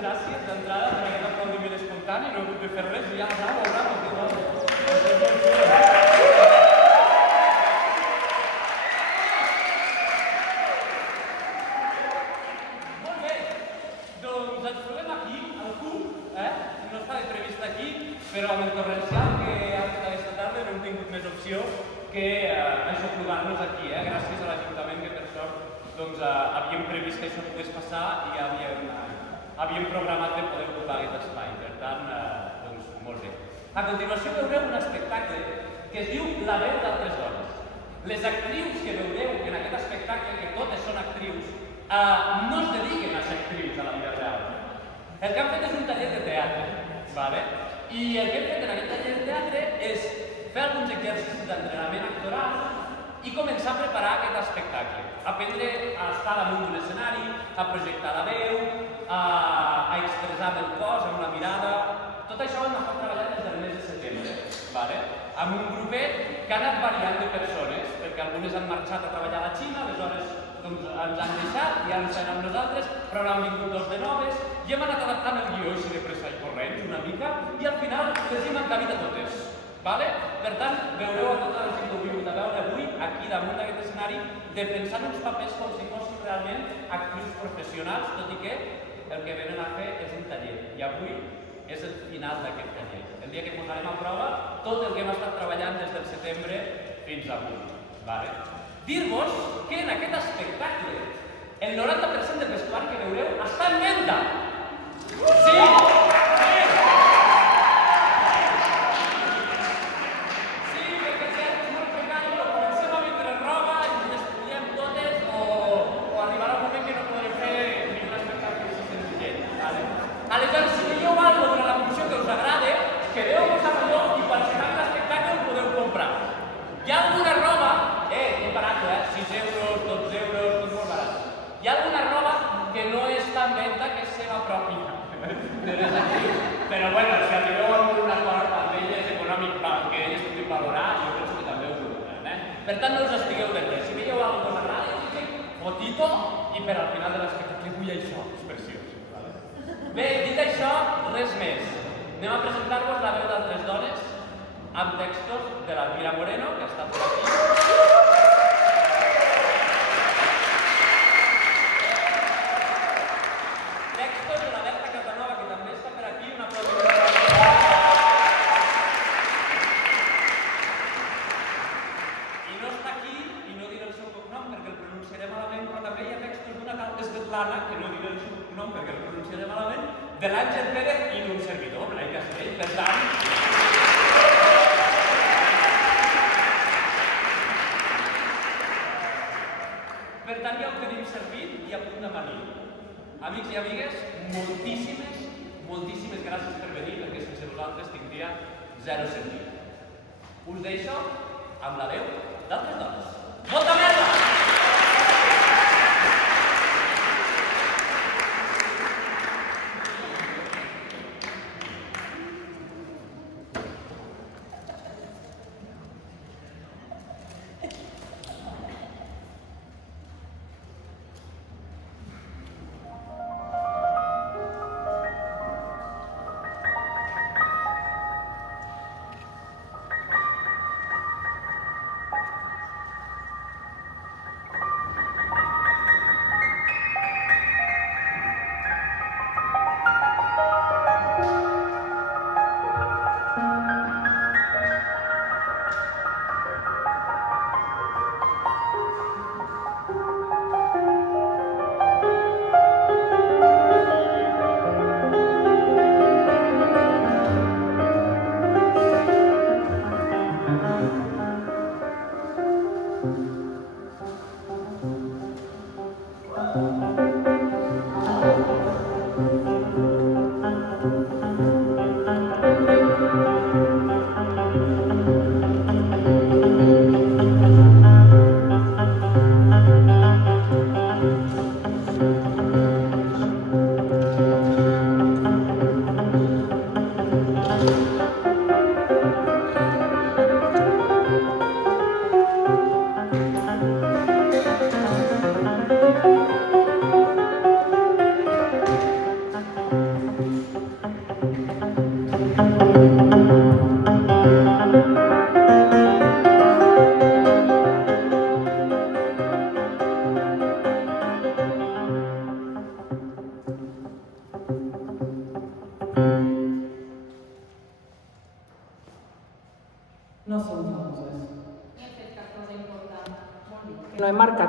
gràcies d'entrada per aquest aplaudiment espontani, no he hagut de fer res, ja bravo, bravo, que bo. Molt bé, doncs ens trobem aquí, al CUP, no estava previst aquí, però amb el torrencial que ha fet aquesta tarda no hem tingut més opció que aixoplugar-nos aquí, gràcies a l'Ajuntament que per sort havíem previst que això pogués passar i havíem programat de poder ocupar aquest espai. Per tant, molt bé. A continuació veureu un espectacle que es diu La veu d'altres dones. Les actrius que veureu en aquest espectacle, que totes són actrius, no es dediquen a ser actrius a la vida real. El que han fet és un taller de teatre, i el que hem fet en aquest taller de teatre és fer alguns exercicis d'entrenament actoral i començar a preparar aquest espectacle. Aprendre a estar damunt d'un escenari, a projectar la veu, a expressar el cos amb la mirada. Tot això ho hem estat treballant des del mes de setembre, amb un grupet que ha anat variant de persones, perquè algunes han marxat a treballar a la Xina, aleshores ens han deixat i ara estem amb nosaltres, però n'han vingut dos de noves i hem anat adaptant el guió així de pressa i corrents una mica i al final les hem encabit a totes. Per tant, veureu a tota la gent que ho vingut a veure avui, aquí damunt d'aquest escenari, defensant uns papers com si fossin realment actrius professionals, tot i que el que venen a fer és un taller. I avui és el final d'aquest taller. El dia que posarem a prova tot el que hem estat treballant des del setembre fins avui. Dir-vos que en aquest espectacle el 90% del vestuari que veureu està en venda! Sí! Aleshores, si veieu alguna cosa durant la funció que us agrada, quedeu-vos amb allò i quan s'acabi l'espectacle ho podeu comprar. Hi ha alguna roba, ben barata, 6 euros, 12 euros, tot molt barat. Hi ha alguna roba que no està en venda, que és seva pròpia. Però bueno, si arribeu a un acord amb elles econòmic que elles puguin valorar, jo penso que també ho valoraran. Per tant, no us estigueu de res. Si veieu alguna cosa que us agrada, fotito, i per al final de l'espectacle vull això, és preciós. Bé, dit això, res més. Anem a presentar-vos La veu d'altres dones amb textos de l'Almira Moreno, que està per aquí. Textos de la Berta Casanova, que també està per aquí, una aplaudiment. I no està aquí, i no diré el seu cognom perquè el pronunciaré malament, però també hi ha textos d'una tal Svetlana, que no diré el seu cognom perquè el pronunciaré malament, de l'Àngel Pérez i d'un servidor, Blai Castell, per tant... Per tant, ja ho tenim servit i a punt d'amanir. Amics i amigues, moltíssimes gràcies per venir, perquè sense vosaltres tindria zero sentit. Us deixo amb la veu d'altres dones. Molta merda!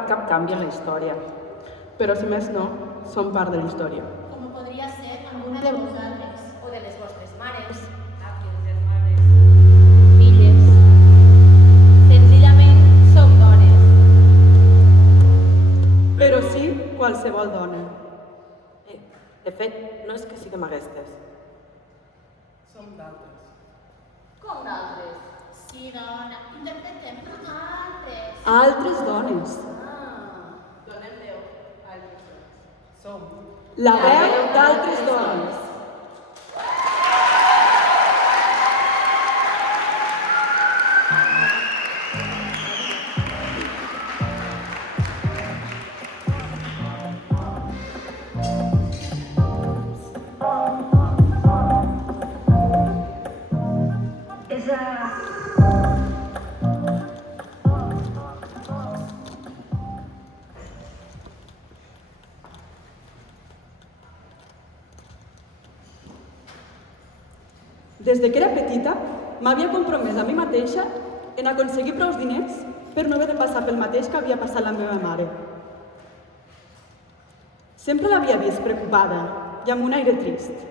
provocat cap canvi en la història. Però si més no, són part de la història. Com podria ser alguna de vosaltres. O de les vostres mares. Àvies, germanes. Filles. Senzillament som dones. Però sí qualsevol dona. De fet, no és que siguem aquestes. Som d'altres. Com d'altres. Sí, dona, interpretem altres. Altres dones. Donem veu a altres dones. Som. La veu d'altres dones. Des de que era petita, m'havia compromès a mi mateixa en aconseguir prou diners per no haver de passar pel mateix que havia passat la meva mare. Sempre l'havia vist preocupada i amb un aire trist.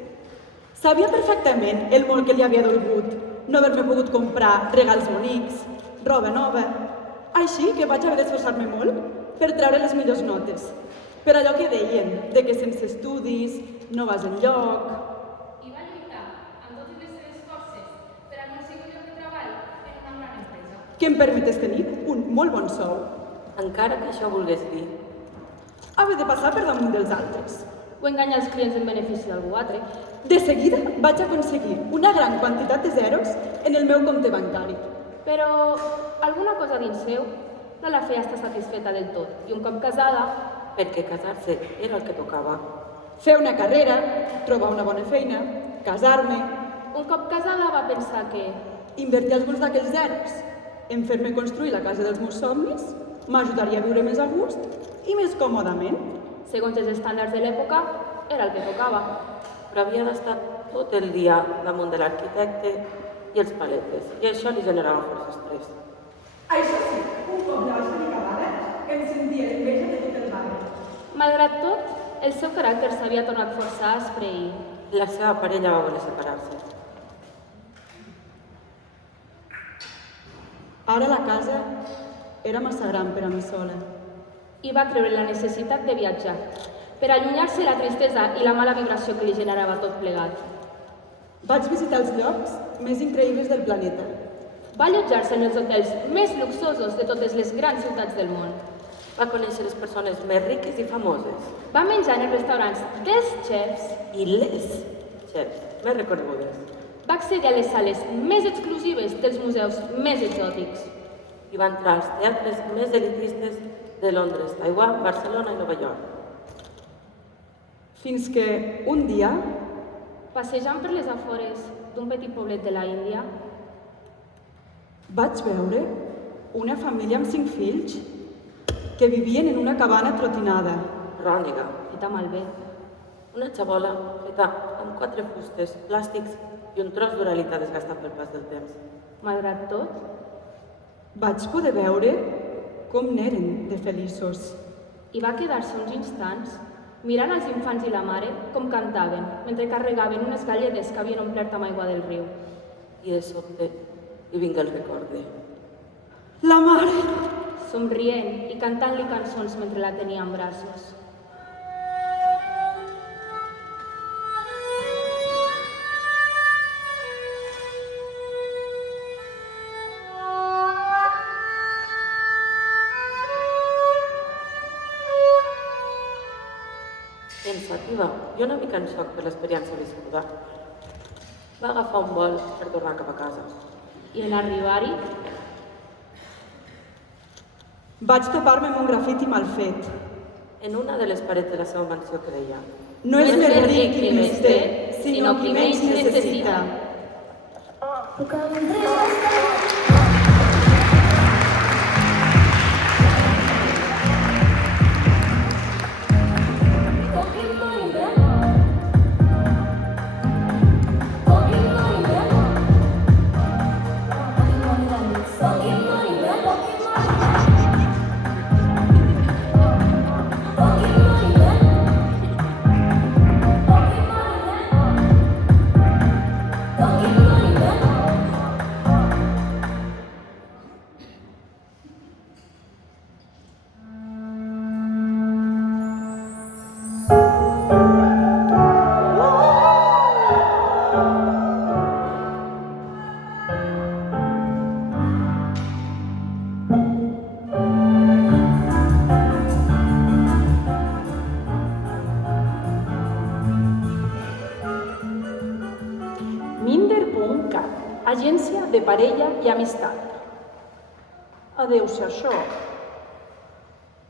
Sabia perfectament el molt que li havia dolgut no haver-me pogut comprar regals bonics, roba nova. Així que vaig haver d'esforçar-me molt per treure les millors notes. Per allò que deien, de que sense estudis no vas enlloc. I va lluitar amb totes les seves forces per aconseguir un lloc de treball en una gran empresa. Que em permetés tenir un molt bon sou. Encara que això volgués dir. Haver de passar per damunt dels altres. O enganyar els clients en benefici d'algú altre. De seguida vaig aconseguir una gran quantitat de zeros en el meu compte bancari. Però alguna cosa dins seu no la feia estar satisfeta del tot. I un cop casada, Perquè casar-se era el que tocava. Fer una carrera, trobar una bona feina, casar-me, un cop casada va pensar que invertir alguns d'aquells zeros en fer-me construir la casa dels meus somnis m'ajudaria a viure més a gust i més còmodament. segons els estàndards de l'època, era el que tocava. Però havia d'estar tot el dia damunt de l'arquitecte i els paletes, i això li generava força estrès. Això sí, un cop la vaig tenir acabada, em sentia l'enveja de tot el barri. Malgrat tot, el seu caràcter s'havia tornat força aspre i La seva parella va voler separar-se. Ara la casa era massa gran per a mi sola. i va creure en la necessitat de viatjar, per allunyar-se la tristesa i la mala vibració que li generava tot plegat. Vaig visitar els llocs més increïbles del planeta. Va allotjar-se en els hotels més luxosos de totes les grans ciutats del món. Va conèixer les persones més riques i famoses, Va menjar en els restaurants dels xefs. i les xefs més reconegudes. Va accedir a les sales més exclusives dels museus més exòtics. I va entrar als teatres més elitistes de Londres, Taiwan, Barcelona i Nova York. Fins que un dia Passejant per les afores d'un petit poblet de la Índia, vaig veure una família amb 5 fills que vivien en una cabana trotinada. Rònega, feta malbé. una xabola feta amb 4 fustes, plàstics i un tros d'uralita desgastat pel pas del temps. Malgrat tot, Vaig poder veure com n'eren de feliços. i va quedar-se uns instants mirant els infants i la mare com cantaven mentre carregaven unes galledes que havien omplert amb aigua del riu. I de sobte li vinga el record de... La mare! Somrient i cantant-li cançons mentre la tenia en braços. Pensativa i una mica en xoc per l'experiència viscuda, va agafar un vol per tornar cap a casa. I en arribar-hi, Vaig topar-me amb un grafiti mal fet. En una de les parets de la seva mansió que deia No és més ric qui més té, sinó qui menys necessita. agència de parella i amistat. Adeu ser això.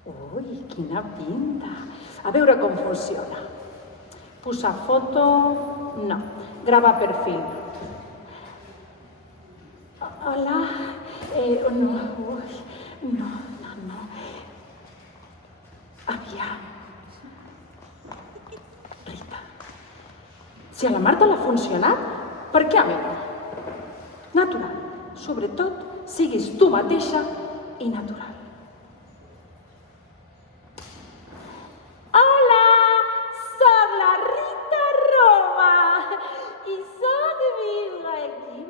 Ui, quina pinta. A veure com funciona. Posar foto... no. Gravar perfil. Hola. No, ui, no. Aviam. Rita. Si a la Marta l'ha funcionat, per què a mi no? Natural. Sobretot, siguis tu mateixa i natural. Hola, soc la Rita Roma i soc viuda aquí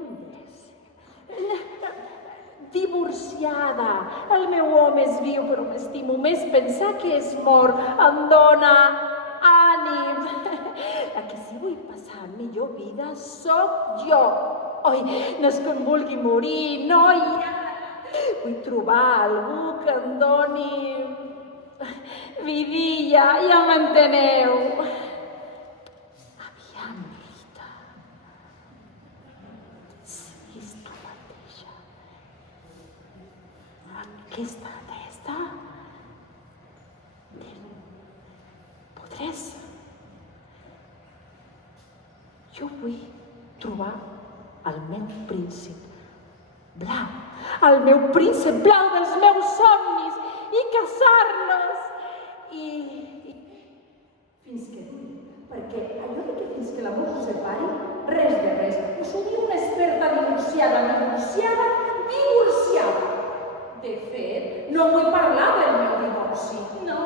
divorciada. El meu home és viu, però m'estimo més pensar que és mort. Em dóna ànim. La que sí vull passar millor vida sóc jo. Oi, no és que em vulgui morir, no, vull trobar algú que em doni vidilla, ja m'enteneu. Aviam, Rita. Siguis tu mateixa. Aquesta testa podrés. Jo vull trobar el meu príncep blau, el meu príncep blau dels meus somnis i casar-nos. I fins que perquè allò de que fins que l'amor us separi, res de res. Us ho diu una experta divorciada. De fet, no vull parlar del meu divorci, no.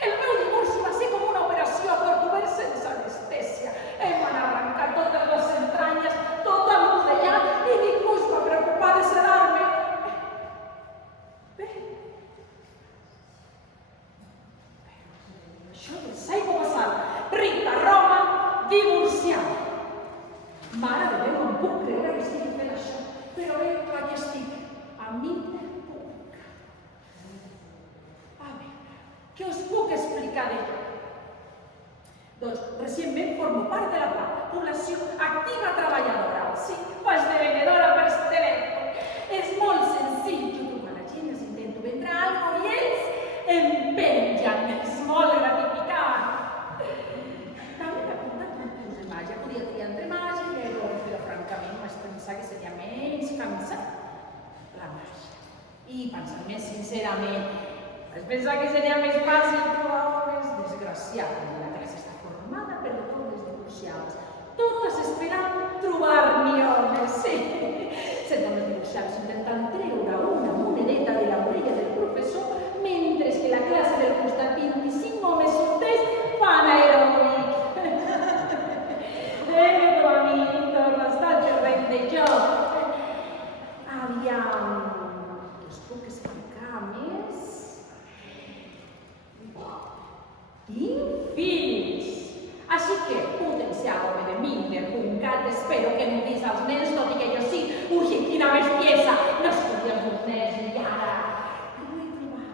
El meu divorci va ser com una operació a Portugal sense anestèsia. Em van arrencar totes les entranyes, tot el d'allà, i ningú es va preocupar de sedar-me. Bé, això és aigua passada. Rita Roma, divorciada. Mare de Déu, no em puc creure que estigui fent això. Però bé, aquí estic, a mi puc. A veure, què us puc explicar d'ella? Doncs, recentment formo part de la població activa treballadora. Sí, faig de venedora per telèfon. És molt senzill. Jo truco a la gent, els intento vendre alguna cosa i ells em pengen. És molt gratificant. També m'he apuntat un curs de màgia. Podia triar entre màgia i aeròbic, però francament vaig pensar que seria menys cansat la màgia. I pensant més sincerament, vaig pensar que seria més fàcil trobar homes desgraciats. La classe està formada per dones divorciades, totes esperant trobar-n'hi homes, sí. Set dones divorciades intentant treure una monedeta de l'orella del professor, mentre que la classe del costat 25 homes solters fan aeròbic. Tu, amic, torna a estar xerrent de joc. Aviam, us puc explicar més? Tinc fills. Així que, potenciar-me de Minder.cat, espero que no diguis als nens, tot i que jo sí, ui, quina bestiesa, no es podia els meus nens, i ara, què vull trobar?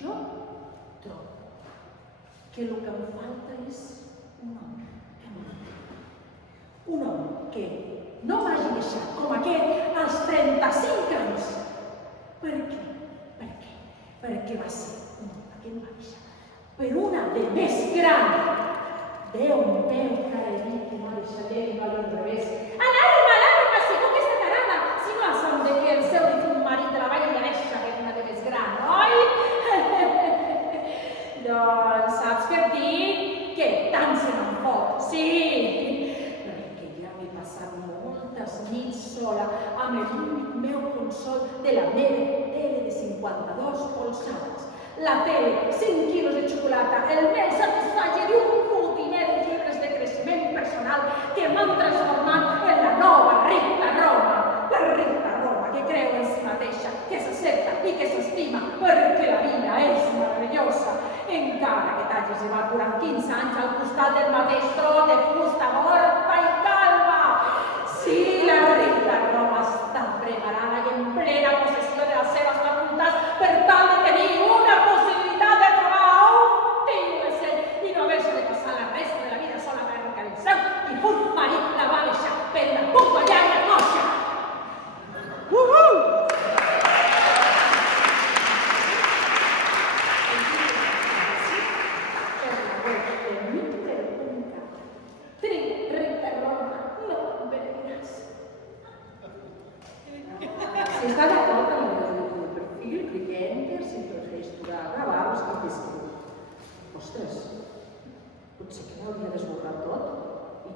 Jo trobo que el que em falta és un home que m'agradi. Un home que no m'hagi deixat com aquest als 35 anys. Per què? Perquè va ser un home que em va deixar per una de més gran. Déu meu, carerit, que m'ha deixat ell, va al revés. Alarma, si no aquesta tarada, si no som de que el seu difunt marit de la vall la deixa per una de més gran, oi? Doncs saps què et dic? Que tant se me'n fot, sí! Perquè ja m'he passat moltes nits sola amb l'únic meu consol de la meva tele de 52 polzades. La tele, 5 quilos de xocolata, el meu satisfactor i un fotinet de llibres de creixement personal que m'han transformat en la nova Rita Roma. La Rita Roma que creu en si mateixa, que s'accepta i que s'estima perquè la vida és meravellosa. Encara que t'hagis llevat durant 15 anys al costat del mateix tron de fusta morta i calma. Sí, la Rita Roma està preparada i en plena possessió de les seves facultats per tal de tenir una possibilitat de trobar un tio decent i no haver-se de passar la resta de la vida sola perquè el seu difunt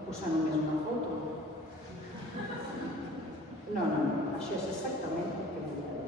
O serà només una foto? No, això és exactament el que volia dir.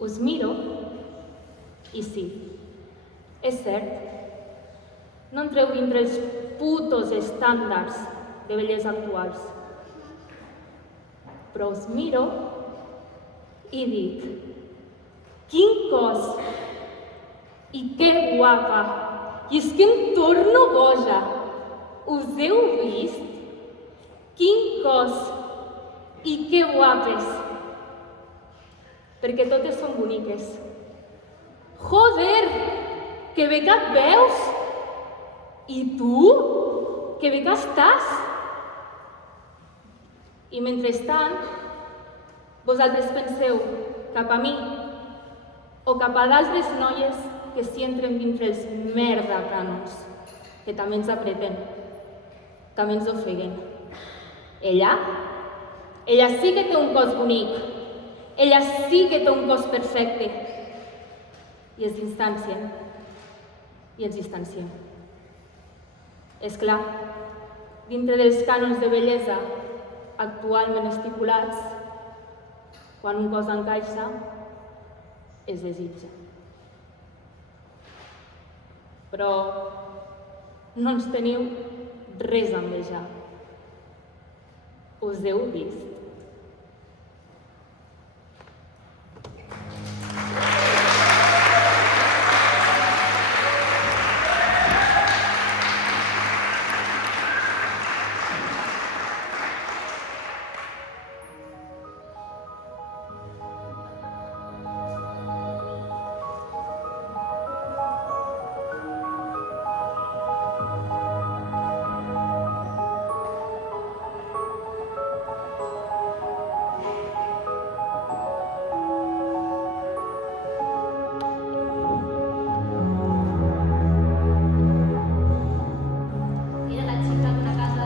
Us miro i sí, és cert, no entreu dintre els putos estàndards de bellesa actuals. Però us miro i dic, quin cos! I que guapa! I és que em torno boja! Us heu vist? Quin cos! I que guapes! Perquè totes són boniques. Joder! Que bé que et veus! I tu? Que bé que estàs! I mentrestant, vosaltres penseu cap a mi o cap a d'altres noies que s'hi entren dintre els merda cànons, que també ens apreten, també ens ofeguen. Ella sí que té un cos bonic, ella sí que té un cos perfecte. I es distancien, i ens distanciem. És clar, dintre dels cànons de bellesa actualment estipulats, quan un cos encaixa, es desitja. Però no ens teniu res a envejar. Us heu vist?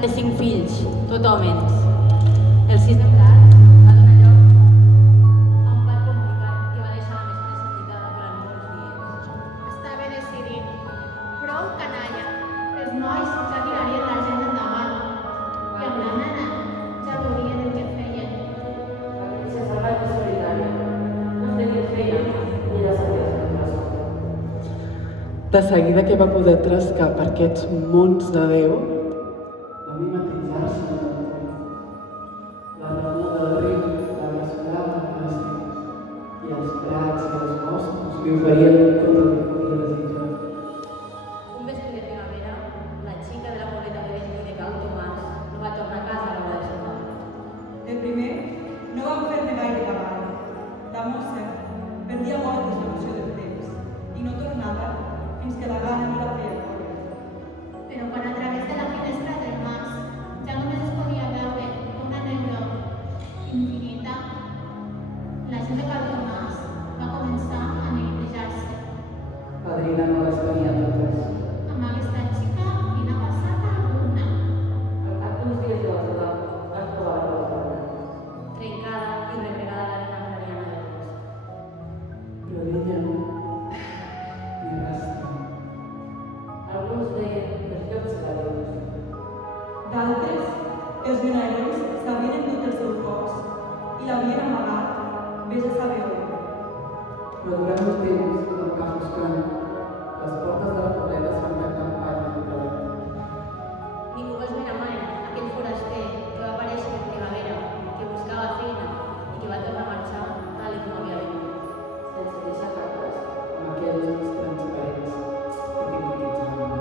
De 5 fills, tot homes. El 6 de plat va donar lloc a un part complicat que va deixar la mestra sentada durant molts dies. Estava decidit. Prou canalla. Els nois ja tirarien la gent endavant. I amb la nana ja veurien el que feien. La princesa Blanca és solitària. No tenia feina i ella sabia fer la cosa. De seguida que va poder trascar per aquests mons de Déu, va mimetitzar-se en el riu. La remor del riu la desfilava en les cims, i els prats i els boscos li oferien tot el que podia desitjar. Un vespre de primavera, la xica de la pobleta de Bentley de Cal Tomàs no va tornar a casa a l'hora de sopar. De primer, no vam fer-ne gaire cavall. La mossa perdia molt la noció del temps i no tornava fins que la gana no la feia córrer. Però quan a través de la finestra del mas ja només es podia veure una negror infinita, la gent de Cal Tomàs va començar a neguitejar-se. Padrina no les tenia totes. Amb aquesta xica, quina va sortir com que foscant. Les portes de la torreta es van tancar amb palla contra l'altre. Ningú va esmenar mai aquell foraster que va aparèixer en primavera, que buscava feina i que va tornar a marxar tal com havia venit, sense deixar cap rastre. Amb aquells ulls transparents que t'hipnotitzaven.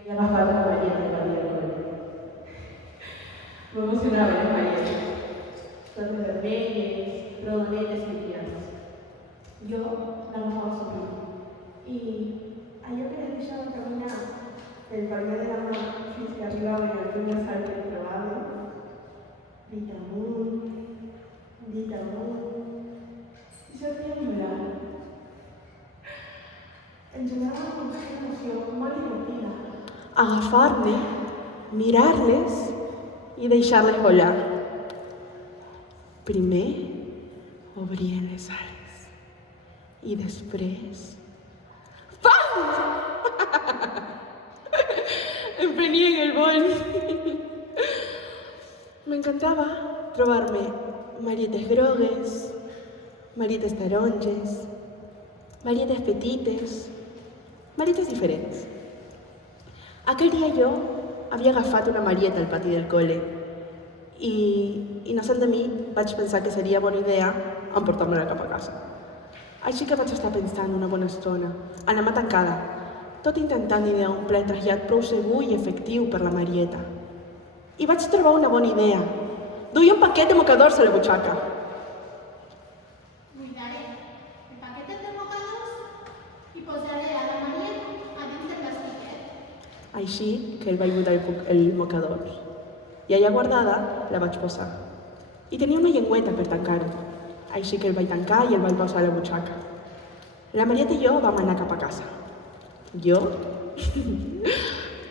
Havia agafat la Marieta i l'havia recollit. M'emocionava les Marietes. Totes vermelles, rodonetes medianes. Jo l'agafava somrient. I allò que les deixava caminar pel palmer de la mà fins que arribaven al punt de salt que trobaven, dit amunt, i sortia plorant. Em generava una emoció molt divertida. Agafar-me, mirar-les i deixar-les volar. Primer obrien les ales i després... Pam! Em prenien el vol. M'encantava trobar-me marietes grogues, marietes taronges, marietes petites, marietes diferents. Aquell dia jo havia agafat una marieta al pati del col·le i, innocent de mi, vaig pensar que seria bona idea emportar-me-la cap a casa. Així que vaig estar pensant una bona estona, en la mà tancada, tot intentant idear un pla trasllat prou segur i efectiu per la marieta. I vaig trobar una bona idea. Duia un paquet de mocadors a la butxaca. Buidaré el paquet de mocadors i posaré a la Marieta a dins del basquet. Així que el vaig buidar el mocador. I allà guardada la vaig posar. I tenia una llengüeta per tancar-ho. Així que el vaig tancar i el vaig posar a la butxaca. La Marieta i jo vam anar cap a casa. Jo,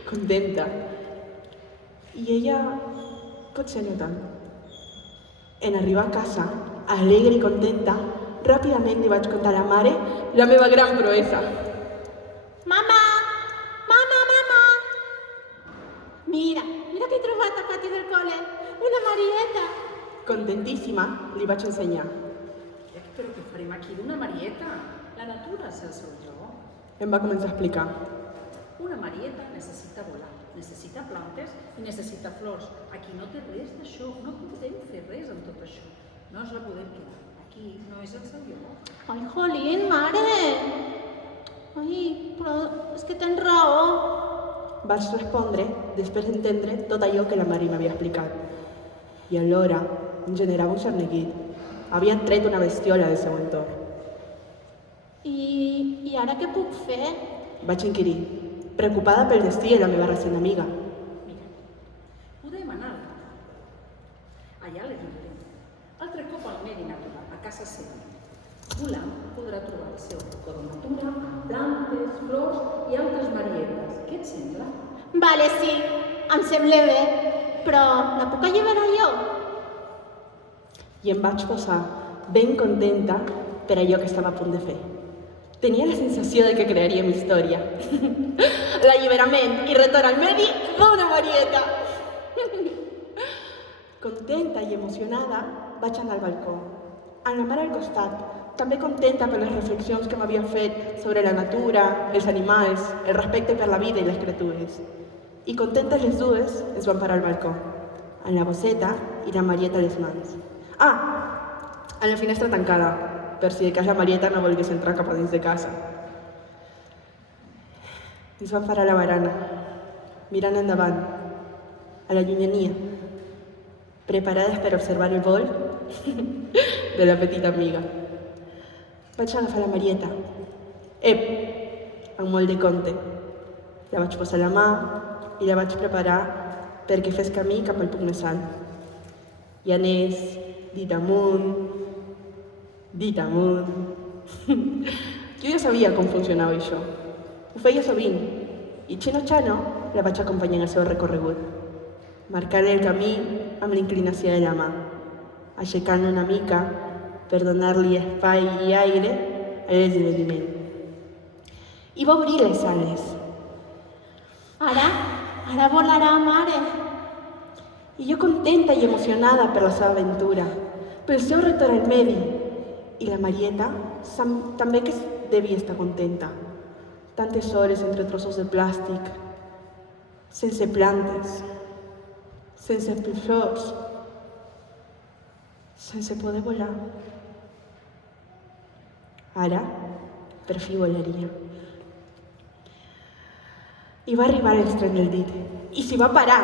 contenta. I ella, potser no tant. En arribar a casa, alegre i contenta, ràpidament li vaig contar a la mare la meva gran proesa. Mama! Mama, mama! Mira que he trobat al pati del col·le. Una Marieta. Contentíssima, li vaig ensenyar. Però què farem aquí d'una Marieta? La natura és el seu lloc. Em va començar a explicar. Una Marieta necessita volar, necessita plantes i necessita flors. Aquí no té res d'això, no podem fer res amb tot això. No ens la podem quedar. Aquí no és el seu lloc. Ai, jolín, mare! Ai, però és que tens raó. Vaig respondre després d'entendre tot allò que la Mari m'havia explicat. I alhora em generava un cert neguit. Havia tret una bestiola del seu entorn. I ara què puc fer? Vaig inquirir, preocupada pel destí de la meva recent amiga. Mira, podem anar allà a l'Egipte. Altre cop al medi natural, a casa seva. Volant podrà trobar el seu racó de natura, plantes, flors i altres marietes. Què et sembla? Vale, sí, em sembla bé, però la puc alliberar jo? I em vaig posar ben contenta per allò que estava a punt de fer. Tenia la sensació de que crearíem història. L'alliberament i retorn al medi d'una Marieta. Contenta i emocionada, vaig anar al balcó. Amb la mare al costat, també contenta per les reflexions que m'havia fet sobre la natura, els animals, el respecte per la vida i les criatures. I contentes les dues, ens vam parar al balcó, amb la bosseta i la Marieta a les mans. Amb la finestra tancada, per si de cas la Marieta no volgués entrar cap a dins de casa. Ens vam parar a la barana, mirant endavant, a la llunyania, preparades per observar el vol de la petita amiga. Vaig agafar la Marieta, amb molt de compte. La vaig posar a la mà i la vaig preparar perquè fes camí cap al punt més alt. I anés dit amunt. Jo ja sabia com funcionava això. Ho feia sovint, I Chino Chano la vaig acompanyar en el seu recorregut, marcant el camí amb l'inclinació de la mà, aixecant una mica per donar-li espai i aire a l'esdeveniment. I va obrir les ales. Ara volarà, mare. I jo contenta i emocionada per la seva aventura, pel seu retorn al medi. I la Marieta també que devia estar contenta. Tantes hores entre trossos de plàstic, sense plantes, sense flors, sense poder volar. Ara, per fi volaria. I va arribar l'extrem del dit, i s'hi va parar.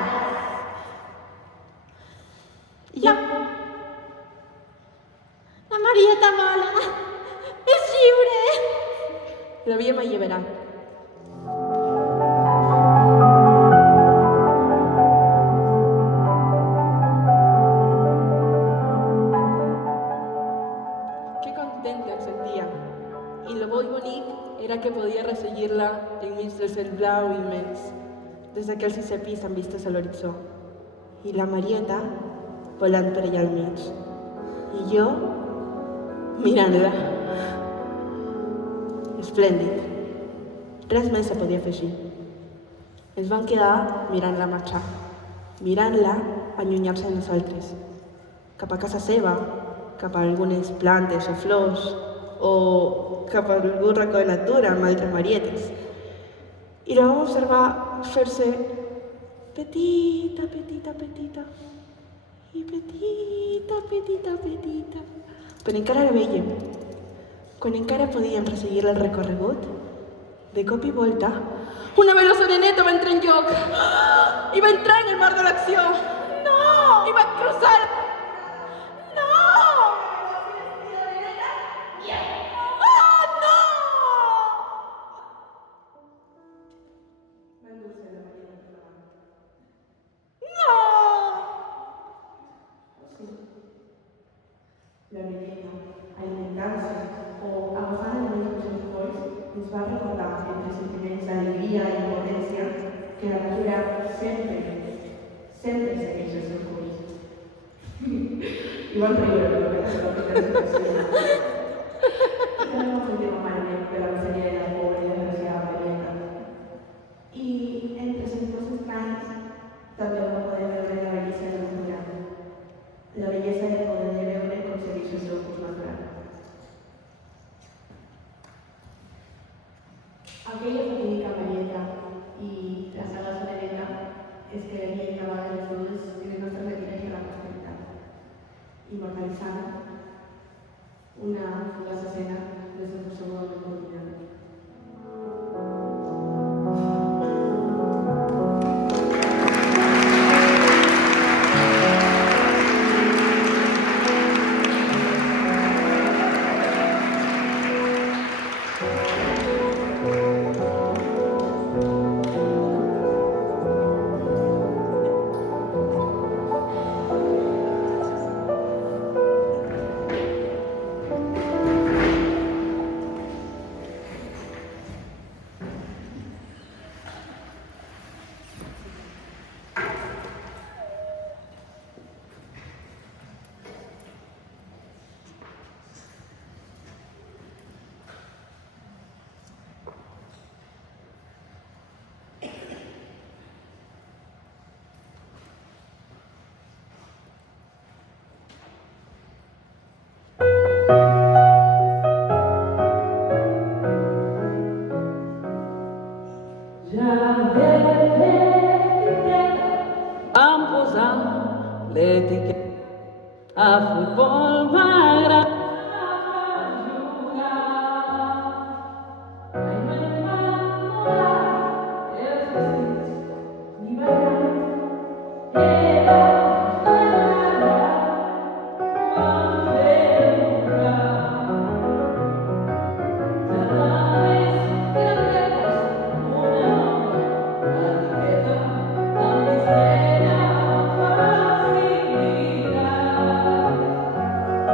La Marieta vola. És lliure. L'havíem alliberat. Que contenta em sentia. I lo bo i bonic era que podia resseguir-la enmig del cel blau immens, des d'aquell sisè pis amb vistes a l'horitzó. I la Marieta volant per allà al mig. I jo mirant-la. Esplèndid. Res més se podia afegir. Ens vam quedar mirant-la marxar, mirant-la allunyar-se de nosaltres, cap a casa seva, cap a algunes plantes o flors, o cap a algun racó de natura amb altres marietes. I la vam observar fer-se petita, petita, petita, i petita, petita, petita. Però encara la vèiem. Quan encara podíem resseguir el recorregut, de cop i volta, una veloçoneta va entrar en joc i va entrar en el mar de l'acció. No! I va cruzar... No! Oh, no! No! Sí. La bellesa, alimentant-se o agafant aliments dels seus polls, ens va recordar, entre sentiments d'alegria i impotència, que la natura sempre segueix el seu curs. I van riure per la situació. I també vam sentir amarament per la miseria de la pobra i desgraciada Marieta. I entre sentiments estranys també vam poder veure la bellesa de la natura, la bellesa de poder veure com segueix el seu curs natural. Aquella fatídica Marieta i la saga solereta és que havien gravat les dues en les nostres retines i a la posteritat, immortalitzant una fugaç escena des del segon continent. Vam posar l'etiqueta a futbol m'agrada jugar. Mai no em van molar els vestits ni ballar. Era m'agrada, vam fer jugar. Germanes grandetes, una nova etiqueta amb l'estrella facilitat.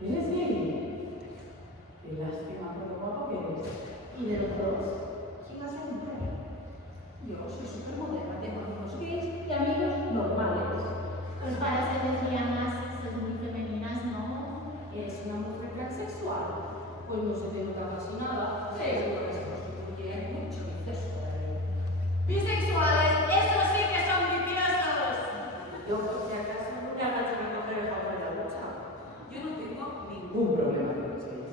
¿Eres gay? Qué lástima, por lo guapo que eres. Y de los dos, ¿quién va a ser mujer? Yo soy súper moderna, tengo amigos gays y amigos normales. Pues para ser lesbianas, ser muy femeninas, ¿no? ¿Eres una mujer transexual? Pues no se te nota casi nada, seguro que se constituye mucho exceso por ahí. Bisexuales, esos sí que son mentirosos. Yo, por si acaso, no me hagas una cosa de favor de la lucha. Yo no tengo Ningún problema con los gays.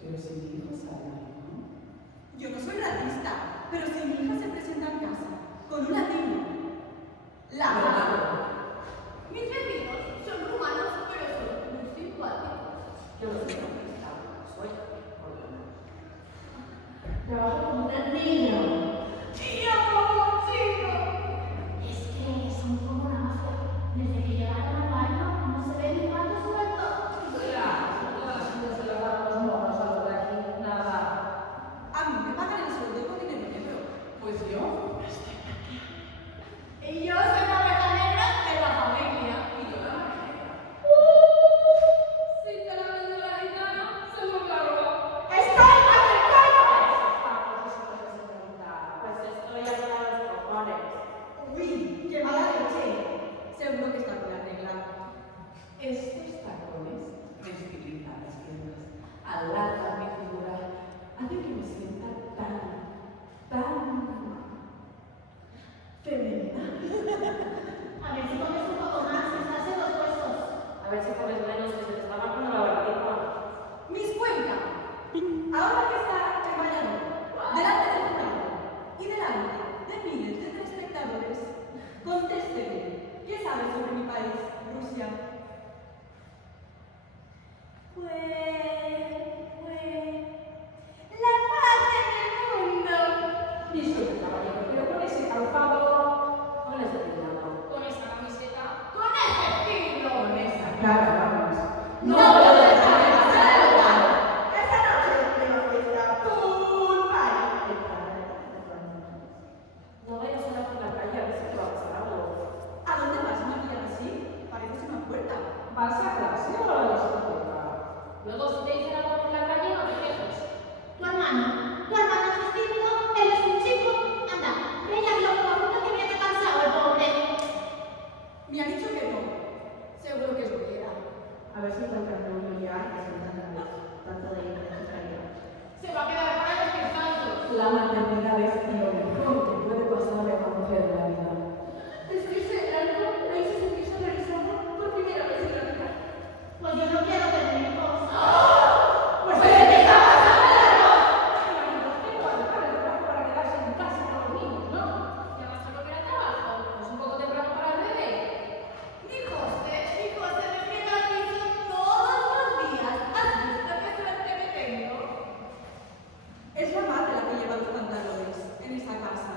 Pero si mi hijo sabe algo, ¿no? Yo no soy racista, pero si mi hija se presenta en casa con un latino, la mato. Mis vecinos son rumanos, pero son muy simpáticos. Yo no soy feminista, soy ordenada. Trabajo como una niña. Y yo como un chico. Es que son como una mafia. Desde que llegaron al barrio no se ve ni cuánto suelto. Claro, todas las vidas se las dan los morros a los de aquí, nada. A mí me pagan el sueldo con dinero negro. Pues yo. Y yo soy la oveja negra de la familia. Y yo la manera. Si te la vende la gitana, se lo cargo. ¡Estoy africano! Pues estoy hasta los cojones. Uy, qué mala leche. Seguro que está con la regla. Estos tacones me estilizan las piernas, alargan mi figura, hacen que me sienta tan femenina. A ver si comes un poco más, estás en los huesos. A ver si comes menos que se te está bajando la barbita. Miss Cuenca, ahora que está en Valladolid, delante del jurado y delante de miles de telespectadores, contésteme, ¿qué sabes sobre mi país, Rusia? La paz en el mundo. Disculpe, caballero, pero con ese calzado, ¿Cuál es el peinado? Con esa camiseta, con ese estilo. con esa cara, vamos. ¡No lo dejaré pasar al lugar! Esta noche de la fiesta, ¡pum! No vayas ahora por la calle a ver si te va a pasar algo. ¿A dónde vas a maquillar así? Pareces una puerta. ¿Vas a clase o a la discoteca? Luego, si te dicen algo por la calle, no te quejes. Tu hermano es distinto, él es un chico. Anda, reñarlo como fruta que viene cansado el pobre. Me ha dicho que no. Seguro que es lo que era. A ver si encuentran un lugar que se encanta tanto de ir de calidad. Se va a quedar por ahí pensando. La maternidad es lo mejor que puede pasarle a una mujer en la vida. Es que ese algo me hizo sentir sonorizada por primera vez en la vida. Pues yo no quiero tener hijos. ¡Pues te está pasando la voz! Para quedarse en casa con los niños, ¿no? ¿Ya vas a volver al trabajo? ¿Es un poco temprano para el bebé? Mi José me pega al piso todos los días. ¿Has visto qué suerte que tengo? Es la madre la que lleva los pantalones en esa casa.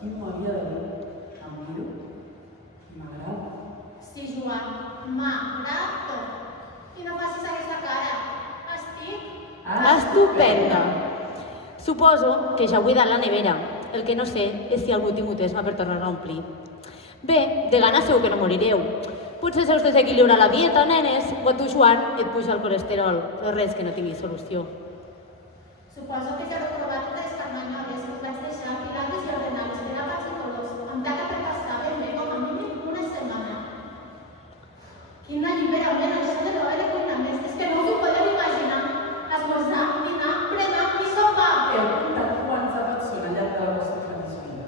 qui m'ho havia de dir? Em miro i m'agrada. Sí, Joan, m'agrada tot. I no facis aquesta cara. Estic... Estupenda! Suposo que ja heu buidat la nevera. El que no sé és si algú ha tingut esma per tornar a omplir. Bé, de gana segur que no morireu. Potser se us desequilibra la dieta, nenes, o a tu, Joan, et puja el colesterol, però res que no tingui solució. Suposo que ja heu provat totes les carmanyoles que vaig deixar filades i ordenades per a gats i colors, amb taca per passar ben bé com a mínim una setmana. Quin alliberament això de l'hora de cuinar més, és que no us ho podeu imaginar. Esmorzar, dinar, berenar i sopar. Heu comptat quants àpats són al llarg de la vostra feliç vida?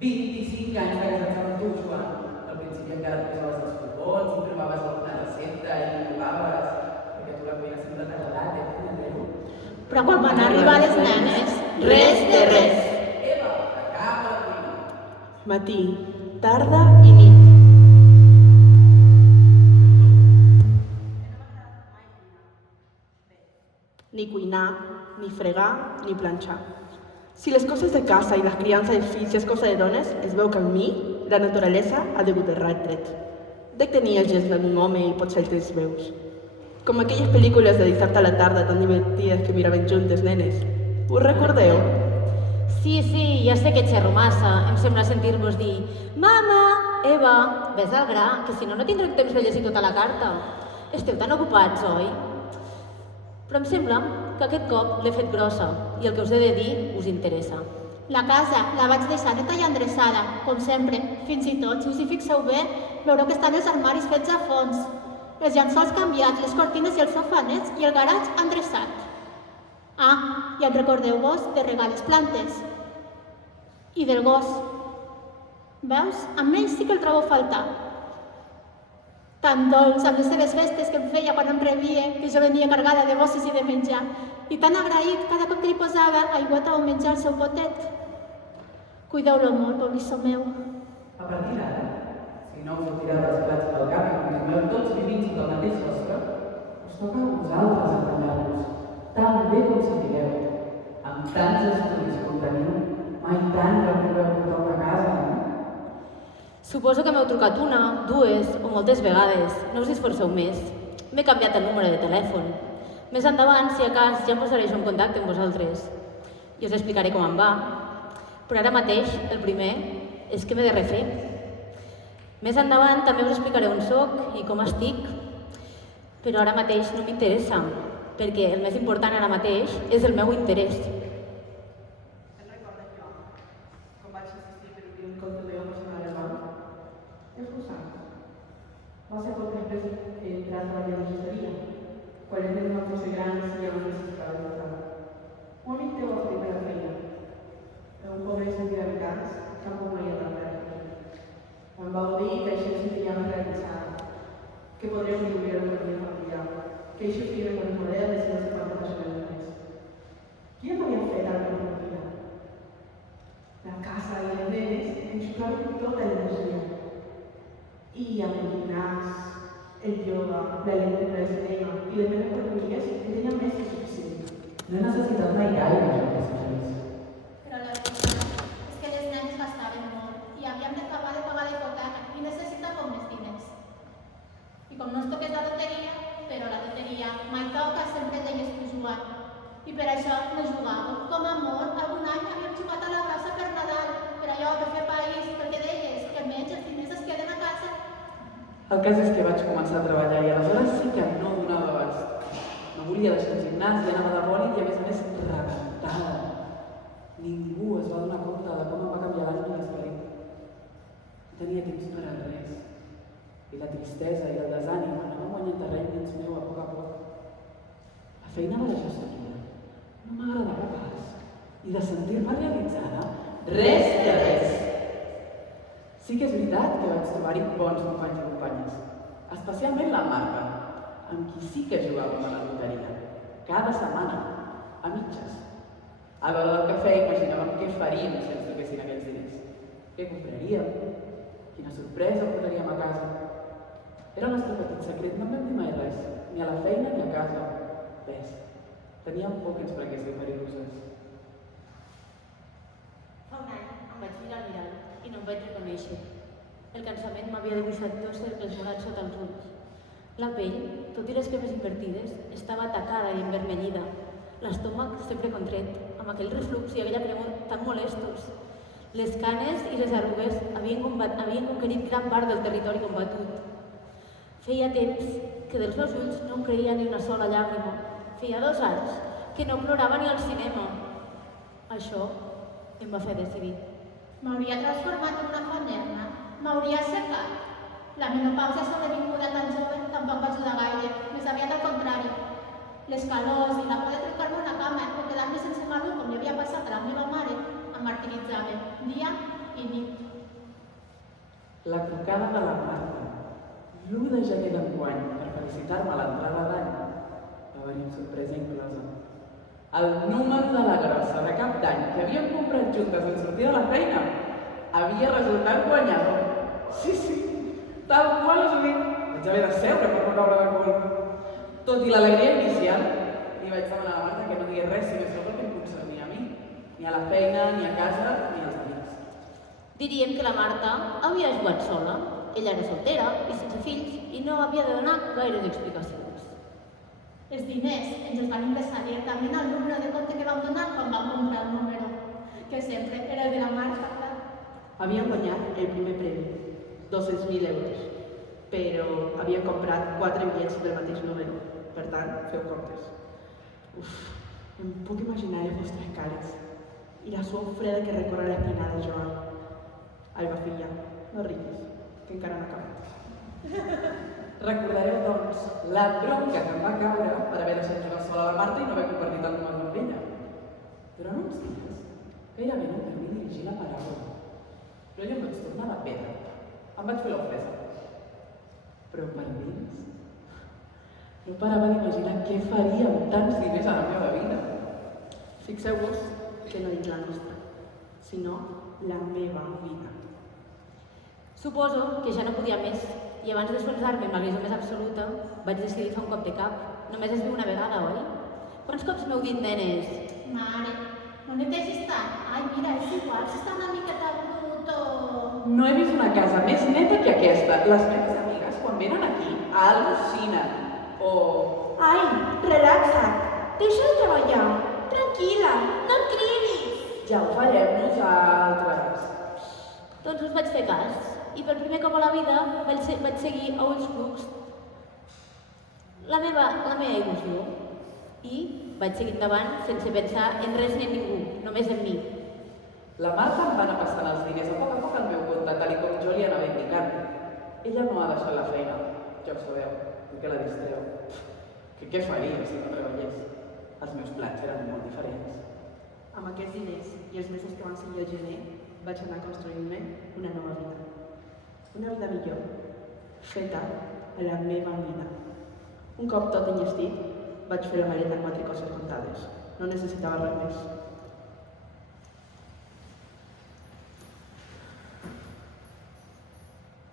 25 anys vaig estar amb tu, Joan. Al principi encara et posaves els fogons i provaves alguna recepta i provaves, perquè tu la cuina sempre t'ha agradat, entendeu? Però quan van arribar les nenes, res de res. Eva, acaba la cuina. Matí, tarda i nit. Ni cuinar, ni fregar, ni planxar. Si les coses de casa i la criança dels fills és cosa de dones, es veu que en mi la naturalesa ha degut errar tret. Dec tenir el gest d'un home i potser altres veus. Com aquelles pel·lícules de dissabte a la tarda tan divertides que miraven juntes, nenes. Us recordeu? Sí, ja sé que xerro massa. Em sembla sentir-vos dir «Mama, Eva, ves al gra, que si no, no tindrem temps de llegir tota la carta. Esteu tan ocupats, oi?» Però em sembla que aquest cop l'he fet grossa i el que us he de dir us interessa. La casa la vaig deixar neta i endreçada, com sempre. Fins i tot, si us hi fixeu bé, veureu que estan els armaris fets a fons, els llençols canviats, les cortines i els sofanets i el garatge endreçat. Ah, i en recordeu-vos de regar les plantes. I del gos. Veus? Amb ell sí que el trobo a faltar. Tan dolç amb les seves festes que em feia quan em rebia, que jo venia cargada de bosses i de menjar, i tan agraït cada cop que li posava aigüeta o menjar al seu potet. Cuideu-lo molt, pobrissó meu. A partir d'ara, si no us heu tirat els plats pel cap i continueu tots vivint sota el mateix sostre, us toca a vosaltres aprendre-vos, tan bé com sapigueu. Amb tants estudis com teniu, mai tant que pugueu portar una casa, no? Suposo que m'heu trucat una, dues o moltes vegades. No us esforceu més. M'he canviat el número de telèfon. Més endavant, si a cas, ja em posaré jo en contacte amb vosaltres. I us explicaré com em va. Però ara mateix, el primer, és que m'he de refer. Més endavant també us explicaré on soc i com estic. Però ara mateix no m'interessa, perquè el més important ara mateix és el meu interès. Te'n recordes, jo, com vaig assistir per obrir un compte de personal al banc? És posat. Va ser poc després que entrat a la registeria, quan ell era una cosa gran i ja no necessitava d'entrar. Un amic teu va fer per la feina. Un pobre sentit d'habitants, tampoc mai ha d'entrar. Em vau dir que això sentia més realitzada, que podríem viure una vida familiar, que això feia con el model de 150 persones més. Qui em havia fet a la meva? La casa i les nenes enxucaven tota l'energia. I amb el gimnàs, el ioga, la lectura del cinema i les meves perruqueries en tenia més que suficient. No he necessitat mai gaire jo que ser feliç. Però la veritat és que les nenes gastaven molt i havíem d'acabar de pagar la hipoteca i necessitàvem més diners. I com no es toqués la loteria, però la loteria mai toca, sempre deies tu, Joan. I per això no jugàvem. Com a molt, algun any havíem jugat a la grassa per Nadal, per allò, per fer país, perquè deies que almenys els diners es queden a casa. El cas és que vaig començar a treballar i aleshores sí que no donava abast. No volia deixar el gimnàs i anava de bòlit i a més rebentada. Ningú es va donar compte de com em va canviar l'ànima i l'esperit. No tenia temps per a res. I la tristesa i el desànim anaven guanyant terreny dins meu a poc a poc. La feina de la gestionia no m'agradava pas. I de sentir-me realitzada, res de res. Sí que és veritat que vaig trobar-hi bons companys i companyes, especialment la Marta, amb qui sí que jugàvem a la loteria, cada setmana, a mitges. A l'hora del cafè imaginàvem què faríem si ens toquessin aquells diners, què compraríem, quina sorpresa portaríem a casa. Era el nostre petit secret, no en vam dir mai res, ni a la feina ni a casa, res. Teníem por que ens prengués de per il·lusions. Fa un any em vaig mirar al vaig reconèixer. El cansament m'havia dibuixat dos cercles morats sota els ulls. La pell, tot i les cremes invertides, estava atacada i envermellida. L'estómac sempre contret, amb aquell reflux i aquella cremor tan molestos. Les canes i les arrugues havien conquerit gran part del territori combatut. Feia temps que dels meus ulls no em creia ni una sola llàgrima. Feia 2 anys que no plorava ni al cinema. Això em va fer decidir. M'hauria transformat en una fonderna, m'hauria assecat. La menopausia sobrevinguda tan jove tampoc va ajudar gaire, més aviat al contrari. Les calors i la por de trencar-me una cama o quedar-me sense maluc com li havia passat a la meva mare em martiritzaven, dia i nit. La trucada de la Marta, l'1 de gener d'enguany, per felicitar-me a l'entrada d'any, va venir amb sorpresa inclosa. El número de la grossa de cap d'any que havíem comprat juntes en sortir de la feina havia resultat guanyador. Sí, tal qual us ho dic. Vaig haver de seure per no caure de cul. Tot i l'alegria inicial, li vaig demanar a la Marta que no digués res, si més no perquè em concernia a mi. Ni a la feina, ni a casa, ni als amics. Diríem que la Marta havia jugat sola. Ella era soltera i sense fills i no havia de donar gaires explicacions. Els diners ens els van ingressar directament al número de compte que vam donar quan vam comprar el número, que sempre era el de la Marta, clar. Havien guanyat el primer premi, 200.000 euros, però havien comprat 4 bitllets del mateix número. Per tant, feu comptes. Em puc imaginar les vostres cares i la suor freda que recorre l'espina de Joan. Alba, filla, no riguis, que encara no ha acabat. Recordareu, doncs, la bronca que em va caure per haver deixat jugar sola a la Marta i no haver compartit el número amb ella. Però en uns dies, gairebé no em devia dirigir la paraula. Però jo em vaig tornar de pedra. Em vaig fer l'ofresa. Però per dins, no parava d'imaginar què faria amb tants diners a la meva vida. Fixeu-vos que no dic la nostra, sinó la meva vida. Suposo que ja no podia més i abans d'esforçar-me amb la grisó més absoluta vaig decidir fer un cop de cap. Només es viu una vegada, oi? Quants cops m'heu dit, nenes? Mare, no netegis tant. Ai, mira, és igual, si està una miqueta brut o... No he vist una casa més neta que aquesta. Les meves amigues, quan venen aquí, al·lucinen. O... Ai, relaxa't, deixa de treballar, tranquil·la, no et cridis. ja ho farem nosaltres. Doncs us vaig fer cas i per primer cop a la vida vaig seguir a ulls clucs la meva il·lusió i vaig seguir endavant sense pensar en res ni en ningú, només en mi. La Marta em va anar passant els diners a poc al meu compte, tal com jo li anava indicant. Ella no ha deixat la feina, ja ho sabeu, perquè la distreu. Que què faria si no treballés? Els meus plans eren molt diferents. Amb aquests diners i els mesos que van seguir al gener, vaig anar construint-me una nova vida. Una vida millor, feta a la meva vida. Un cop tot enllestit, vaig fer la maleta amb 4 coses comptades. No necessitava res més.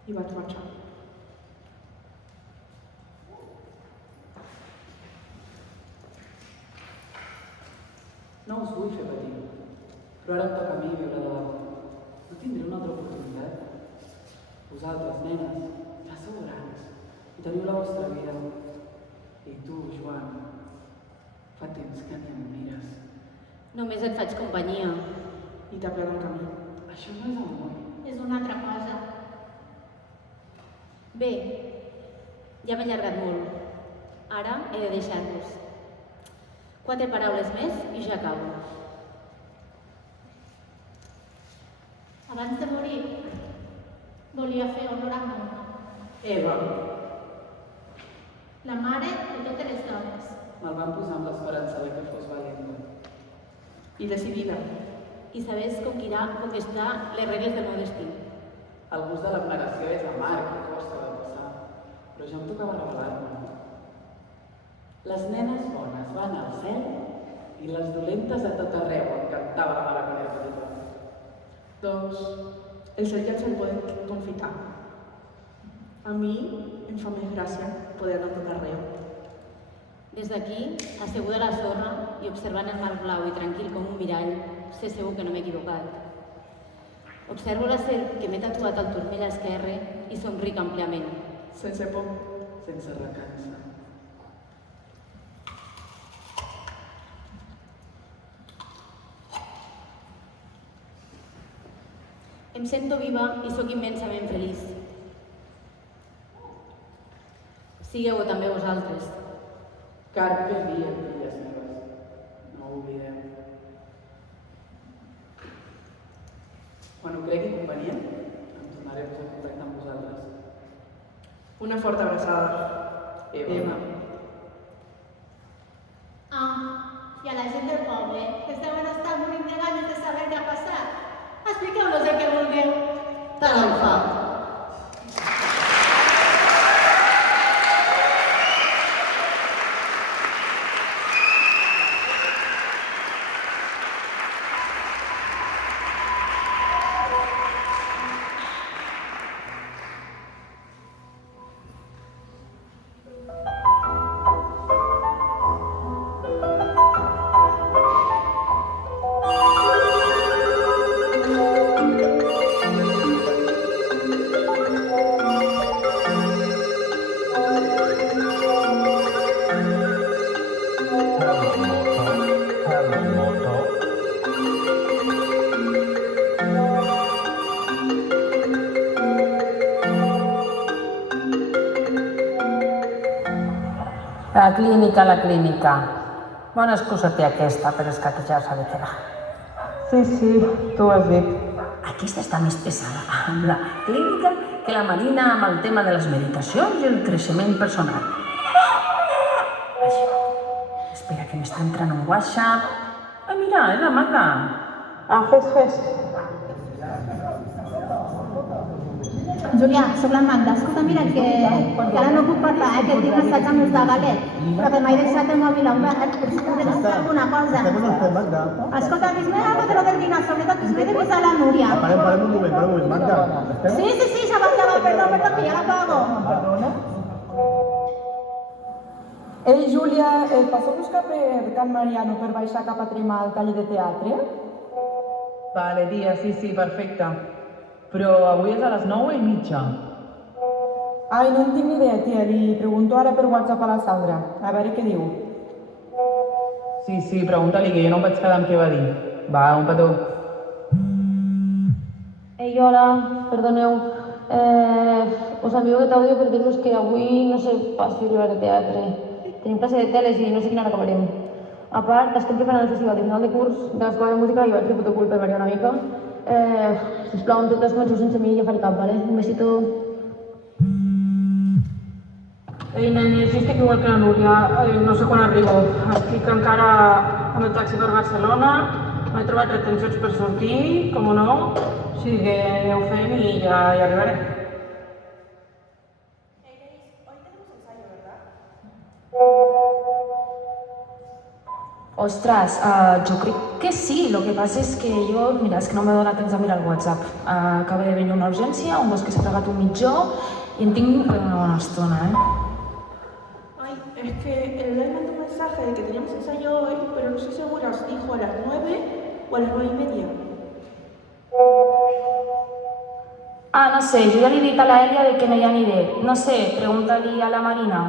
I vaig marxar. No us vull fer patir, però ara em toca a mi viure de debò. No tindré una altra oportunitat. Vosaltres, nenes, ja sou grans i teniu la vostra vida. I tu, Joan, fa temps que ni em mires. Només et faig companyia. I t'aplana el camí. Això no és amor. És una altra cosa. Bé, ja m'he allargat molt. Ara he de deixar-vos. 4 paraules més i ja acabo. Abans de morir, volia fer honor a Mona, Eva, la mare de totes les dones. me'l van posar amb l'esperança de que fos valenta. I decidida. I sabés conquistar les regles del meu destí. El gust de l'abnegació és amarg i costa de passar, però ja em tocava revelar-me. Les nenes bones van al cel i les dolentes a tot arreu, em cantava la mare quan era petita. Doncs el cel ja se'l poden confitar. A mi em fa més gràcia poder anar a tot arreu. Des d'aquí, asseguda a la sorra i observant el mar blau i tranquil com un mirall, sé segur que no m'he equivocat. Observo la serp que m'he tatuat al turmell esquerre i somric àmpliament. Sense por. Sense recança. Em sento viva i sóc immensament feliç. Sigueu-ho també vosaltres. Carpe diem, filles meves. No ho oblidem. Quan ho cregui convenient, em tornaré a posar en contacte amb vosaltres. Una forta abraçada. Emma. I a la gent del poble, que es deuen estar morint de ganes de saber què ha passat. Expliqueu-nos el que vulgueu. Tant em fa. La clínica. Bona excusa té aquesta, però és que aquí ja s'ha de quedar. Sí, tu ho has dit. Aquesta està més pesada amb la clínica que la Marina amb el tema de les meditacions i el creixement personal. Això. Espera, que m'està entrant un WhatsApp. Ah, mira, és la Magda. Fes. Julià, soc la Magda. Escolta, mira, que ara no puc parlar, que tinc assaig amb els de Galet, però que m'he deixat el mòbil obert, per si podem fer alguna cosa. Escolta, dis-me algo de lo del dinar, sobretot que us ve de posar la Núria. Parem un moment, Magda. Sí, ja va, perdó, que ja la pago. Ei, Júlia, et pots buscar per Can Mariano per baixar cap a Tremà al taller de teatre? Vale, tia, sí, perfecte. Però avui és a les 9:30. Ai, no en tinc ni idea, tia. Li pregunto ara per WhatsApp a la Sandra. A veure què diu. Sí, pregunta-li, que jo no em vaig quedar amb què va dir. Va, un petó. Ei, hola, perdoneu. Us envio aquest àudio per dir-vos que avui no sé pas si arribaré a teatre. Tenim classe de teles i no sé quina hora acabarem. A part, estem preparant el festival de final de curs de l'escola de música i vaig fer fotocul per variar una mica. Sisplau, en tot cas, comenceu sense mi i ja faré cap, vale? Un besito. Ei, nenes, jo estic igual que la Núria, no sé quan arribo. Estic encara amb el taxi per Barcelona, m'he trobat retencions per sortir, com no, o sigui que aneu fent i ja arribaré. Ostres, jo crec que sí, lo que passa és que jo, mira, és que no m'he donat temps a mirar el WhatsApp. Acaba de venir una urgència, un gos que s'ha fregat un mitjó i en tinc per una bona estona, Ay, es que el le mandó un mensaje de que teníamos ensayo hoy, pero no estoy segura si dijo a las 9 o a las 9:30. No sé, jo ja li he dit a la Elia de que no hi aniré. No sé, pregunta-li a la Marina.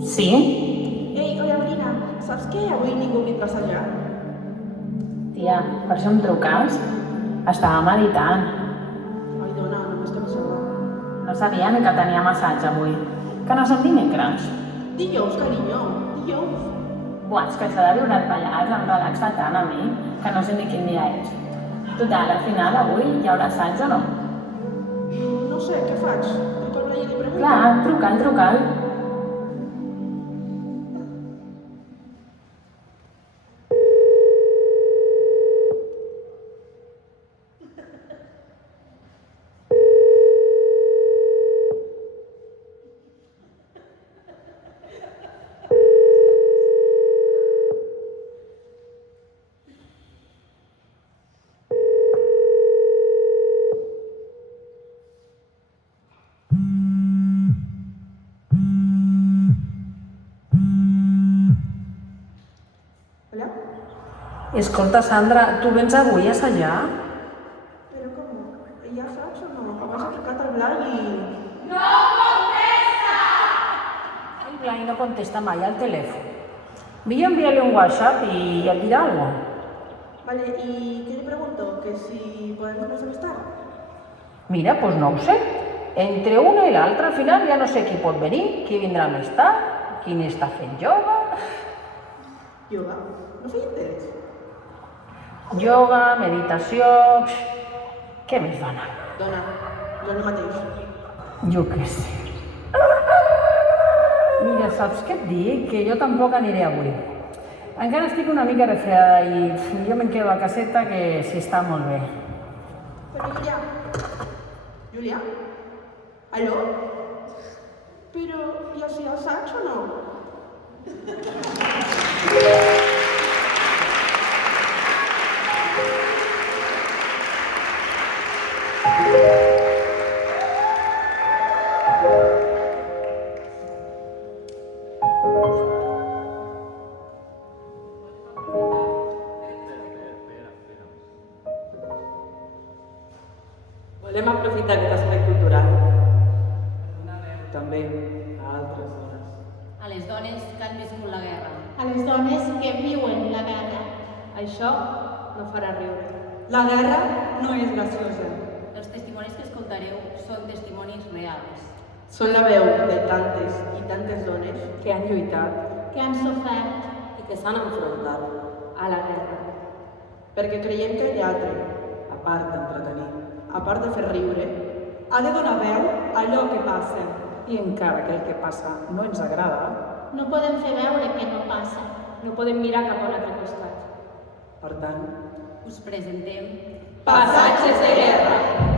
Sí? Ei, hola Marina, saps que avui ningú vindrà a assajar? Tia, per això em truques? Estava meditant. Ai, dona, només que pensava. No sabia ni que tenia massatge avui. Que no som dimecres? Dijous, carinyo, dijous. Buah, és que això de viure al Pallars em relaxa tant a mi, que no sé ni quin dia és. Total, al final avui hi haurà assaig o no? No sé, què faig? Truco al Brian i li pregunto? Clar, truca'l. Escolta, Sandra, tu vens avui a assajar? Però com? Ja saps o no? Abans ha trucat el Blai i... No contesta! El Blai no contesta mai al telèfon. Vull enviar-li un WhatsApp i et dirà alguna cosa. Vale, i què li pregunto? Que si podem donar-nos més tard? Mira, doncs no ho sé. Entre una i l'altra, al final ja no sé qui pot venir, qui vindrà més tard, qui n'està fent ioga. Ioga? No feia interès? Ioga, meditació... Què més va anar? Dona, jo no mateix. Jo què sé. Mira, saps què et dic? Que jo tampoc aniré avui. Encara estic una mica resfriada i jo me'n quedo a caseta que s'hi està molt bé. Però Júlia... Júlia? Aló? Però ja s'hi saps o no? Volem aprofitar aquest espai cultural també a altres dones. A les dones que han viscut la guerra. A les dones que viuen la guerra. Això no farà riure. La guerra no és graciosa. Els testimonis que escoltareu són testimonis reals. Són la veu de tantes i tantes dones Que han lluitat Que han sofert. I que s'han enfrontat. a la guerra. perquè creiem que el teatre, a part d'entretenir, a part de fer riure, ha de donar veu a allò que passa. I encara que el que passa no ens agrada, No podem fer veure que no passa. No podem mirar cap a un altre costat. Per tant, Us presentem passatges de guerra.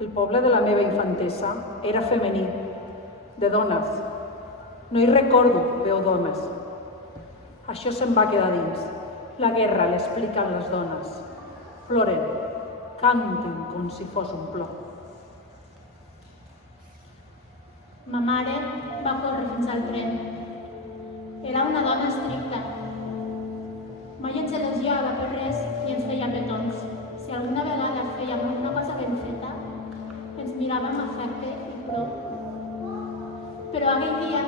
el poble de la meva infantesa era femení, de dones. No hi recordo veu d'homes. Això se'n va quedar dins. La guerra l'expliquen les dones. Ploren, canten com si fos un plor. Ma mare va córrer fins al tren. Era una dona estricta. Mai ens elogiava per res i ens feia petons. Si alguna vegada fèiem una cosa ben feta, ens mirava amb afecte i plor. Però aquell dia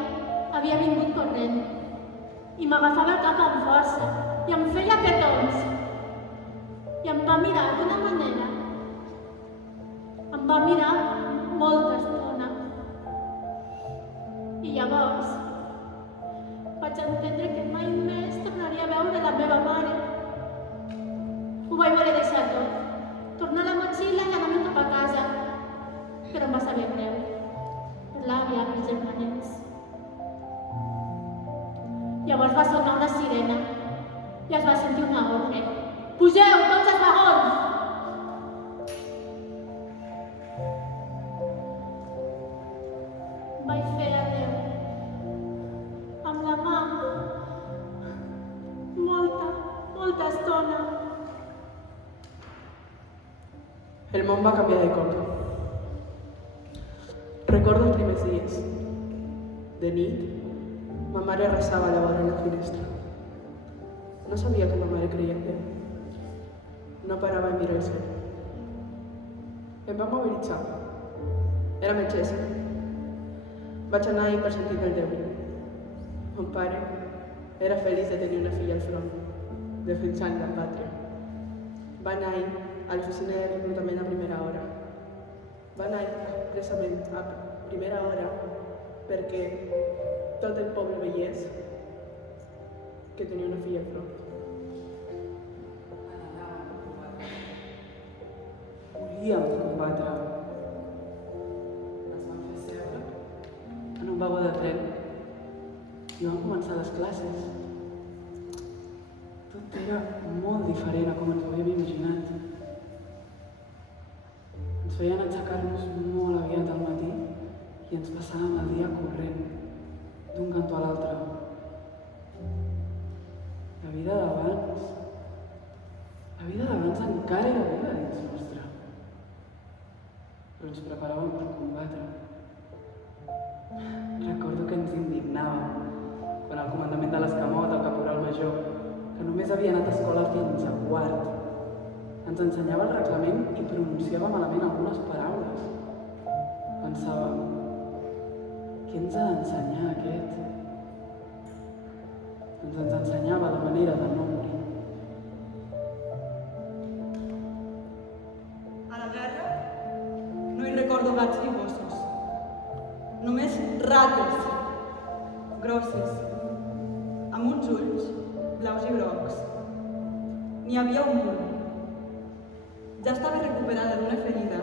havia vingut corrent i m'agafava el cap amb força i em feia petons. I em va mirar d'una manera. Em va mirar molta estona. I llavors vaig entendre que mai més tornaria a veure la meva mare. Ho vaig voler deixar tot. Tornar a la motxilla i anar cap a casa. Però em va saber greu. L'àvia amb els germanets. Llavors va sonar una sirena i es va sentir una ordre. Pugeu, tots els vagons! món va canviar de cop. Recordo els primers dies. De nit, ma mare resava a la vora la finestra. No sabia que ma mare creia en Déu. No parava de mirar el cel. Em va mobilitzar. Era metgessa. Vaig anar-hi per sentir del Déu. Mon pare era feliç de tenir una filla al front, defensant la pàtria. Va anar-hi a l'oficina de reclutament a primera hora. Va anar-hi precisament a primera hora perquè tot el poble veiés que tenia una filla al front. Volíem combatre. Ens van fer seure en un vagó de tren i van començar les classes. Tot era molt diferent a com ens ho havíem imaginat. Ens feien aixecar-nos molt aviat al matí i ens passàvem el dia corrent d'un cantó a l'altre. La vida d'abans encara era viva dins nostra, però ens preparàvem per combatre. Recordo que ens indignàvem quan el comandament de l'Escamot, el caporal major, que només havia anat a escola fins a quart, ens ensenyava el reglament i pronunciava malament algunes paraules. Pensàvem, què ens ha d'ensenyar aquest? Doncs ens ensenyava la manera de no morir. A la guerra no hi recordo gats ni gossos, només rates grosses, amb uns ulls blaus i grocs. N'hi havia un munt. Ja estava recuperada d'una ferida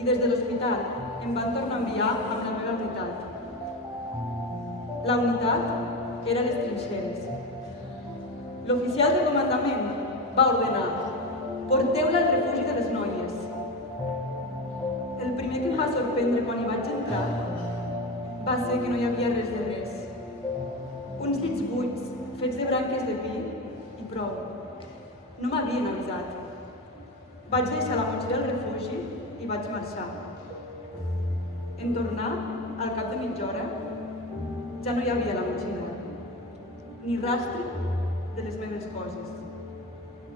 i des de l'hospital em van tornar a enviar amb la meva unitat. La unitat era a les trinxeres. L'oficial de comandament va ordenar: porteu-la al refugi de les noies. El primer que em va sorprendre quan hi vaig entrar va ser que no hi havia res de res. Uns llits buits, fets de branques de pi, i prou. No m'havien avisat. Vaig deixar la motxilla al refugi i vaig marxar. En tornar, al cap de mitja hora, ja no hi havia la motxilla, ni rastre de les meves coses,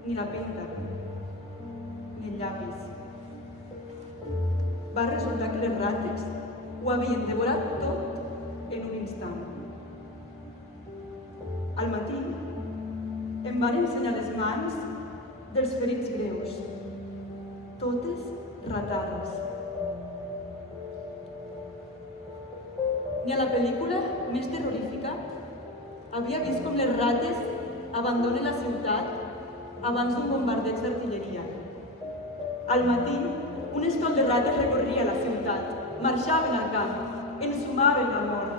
ni la pinta, ni el llapis. Va resultar que les rates ho havien devorat tot en un instant. Al matí, em van ensenyar les mans dels ferits greus, totes ratades. Ni a la pel·lícula més terrorífica havia vist com les rates abandonen la ciutat abans d'un bombardeig d'artilleria. Al matí, un estol de rates recorria la ciutat, marxaven al camp, ensumaven la mort.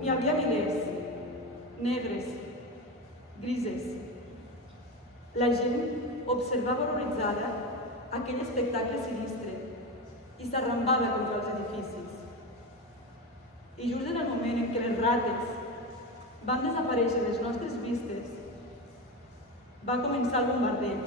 N'hi havia milers, negres, grises. La gent observava horroritzada aquell espectacle sinistre i s'arrambava contra els edificis. I just en el moment en què les rates van desaparèixer de les nostres vistes, va començar el bombardeig.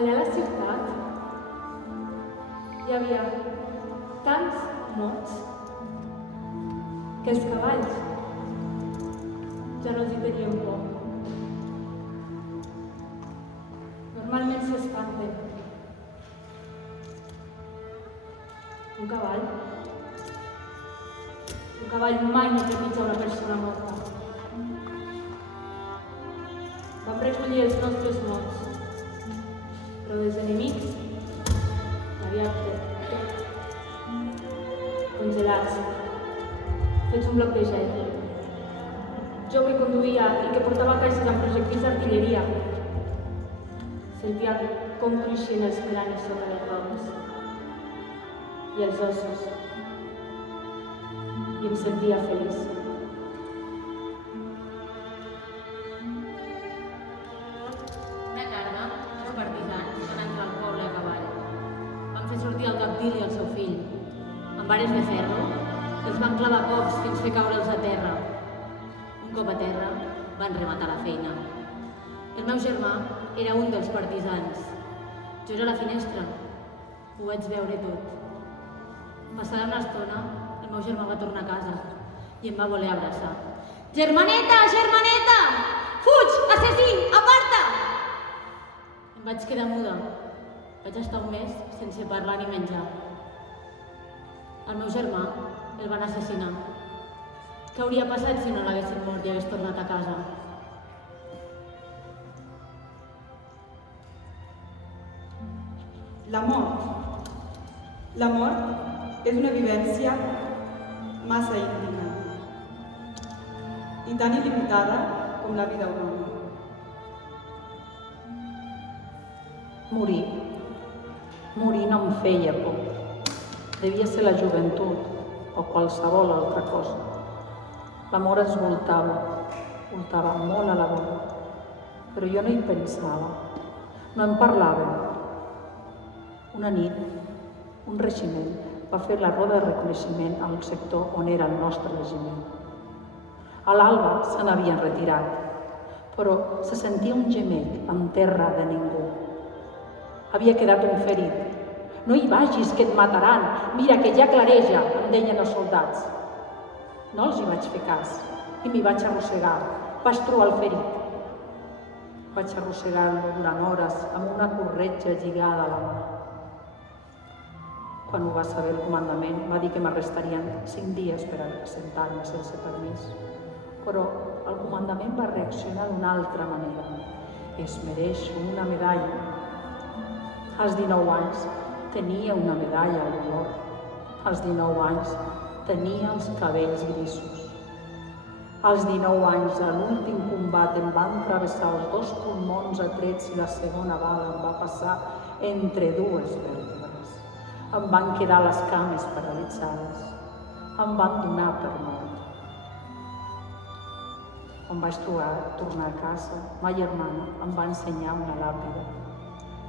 Allà a la ciutat hi havia tants mots que els cavalls ja no els hi tenien por. Normalment s'espanten. Un cavall mai no trepitja una persona morta. Vam recollir els nostres mots, però dels enemics n'havia congelats, fets un bloc de gel. jo que conduïa i que portava caixes amb projectils d'artilleria. Sentia com cruixien els cranis sobre les rodes i els ossos i em sentia feliç. Una tarda, els partisans van entrar al poble a cavall. Van fer sortir el capdil i el seu fill. Amb vares de ferro, els van clavar cops fins fer caure'ls a terra. Un cop a terra, van rematar la feina. El meu germà era un dels partisans. Jo era a la finestra. Ho vaig veure tot. Passada una estona, el meu germà va tornar a casa i em va voler abraçar. Germaneta, germaneta! Fuig, assassí, aparta! Em vaig quedar muda. Vaig estar un mes sense parlar ni menjar. El meu germà el van assassinar. Què hauria passat si no l'haguessin mort i hagués tornat a casa? La mort. La mort és una vivència massa íntima i tan il·limitada com la vida humana. Morir no em feia por. Devia ser la joventut o qualsevol altra cosa. L'amor es voltava molt a la vora, però jo no hi pensava, no en parlava. Una nit, un regiment va fer la roda de reconeixement al sector on era el nostre regiment. A l'alba se n'havien retirat, però se sentia un gemec en terra de ningú. Havia quedat un ferit. No hi vagis, que et mataran. Mira, que ja clareja, em deien els soldats. No els hi vaig fer cas i m'hi vaig arrossegar. Vaig trobar el ferit. Vaig arrossegar-lo durant hores amb una corretja lligada a la mà. Quan ho va saber el comandament, va dir que m'arrestarien 5 dies per assentar-me sense permís. Però el comandament va reaccionar d'una altra manera. Es mereix una medalla. Als 19 anys tenia una medalla a l'honor. Als 19 anys tenia els cabells grisos. Als 19 anys, a l'últim combat, em van travessar els 2 pulmons a trets i la segona bala em va passar entre 2 vèrtebres. Em van quedar les cames paralitzades. Em van donar per mort. Quan vaig tornar a casa, ma germana em va ensenyar una làpida.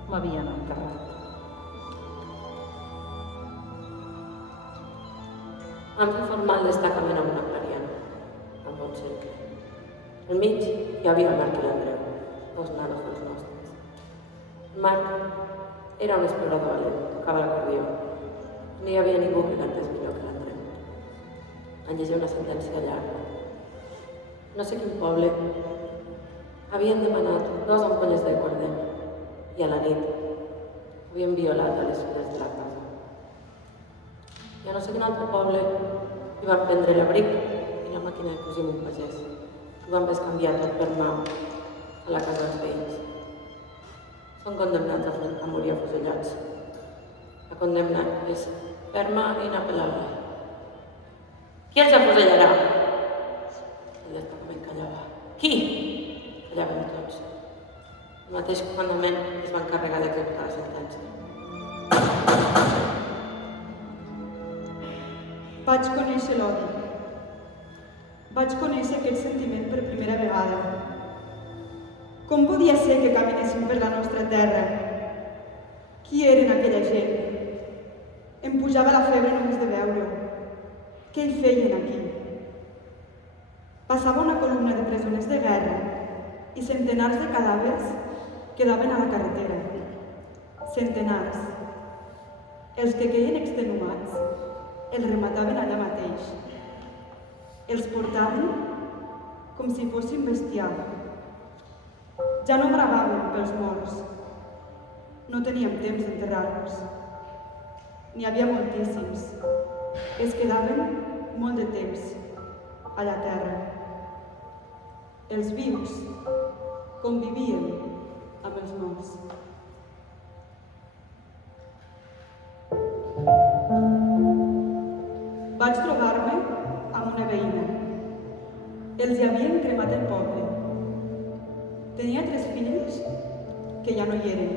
M'havien enterrat. Vam fer formar el destacament amb una clariana, amb un cercle. Al mig hi havia el Marc i l'Andreu, 2 nanos dels nostres. El Marc era un explorador valent, tocava l'acordió. No hi havia ningú que cantés millor que l'Andreu. En llegia una sentència llarga. No sé quin poble havien demanat 2 ampolles de guardem i a la nit havien violat a les filles de la casa. I a no sé quin altre poble hi van prendre l'abric i la màquina de cosir amb un pagès. Ho van bescanviar tot per mà a la casa dels veïns. Són condemnats a morir afusellats. La condemna és ferma i inapel·lable. Qui els afusellarà? El destacament callava. Qui? Callaven tots. El mateix comandament es va encarregar d'executar la sentència. Vaig conèixer l'odi. Vaig conèixer aquest sentiment per primera vegada. Com podia ser que caminessin per la nostra terra? Qui eren aquella gent? Em pujava la febre només de veure-ho. Què hi feien aquí? Passava una columna de presoners de guerra i centenars de cadàvers quedaven a la carretera. Centenars. Els que queien extenuats els remataven allà mateix. Els portaven com si fossin bestiar. Ja no bravaven pels morts. No teníem temps d'enterrar-los. N'hi havia moltíssims. Es quedaven molt de temps a la terra. Els vius convivien amb els morts. Vaig trobar-me amb una veïna. els hi havien cremat el poble. Tenia 3 fills que ja no hi eren.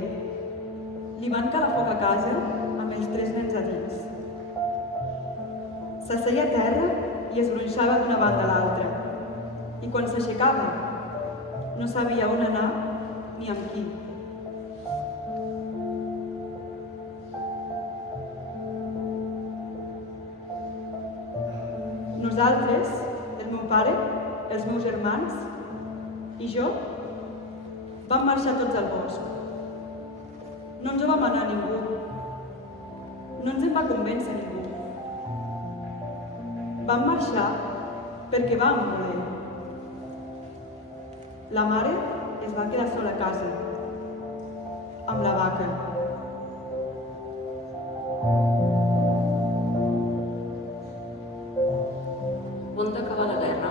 Li van calar foc a casa amb els 3 nens a dins. S'asseia a terra i es gronxava d'una banda a l'altra. I quan s'aixecava, no sabia on anar ni amb qui. Nosaltres, el meu pare, els meus germans i jo, vam marxar tots al bosc. No ens ho va manar ningú. No ens en va convèncer ningú. Vam marxar perquè vam voler. La mare es va quedar sola a casa, amb la vaca. A punt d'acabar la guerra,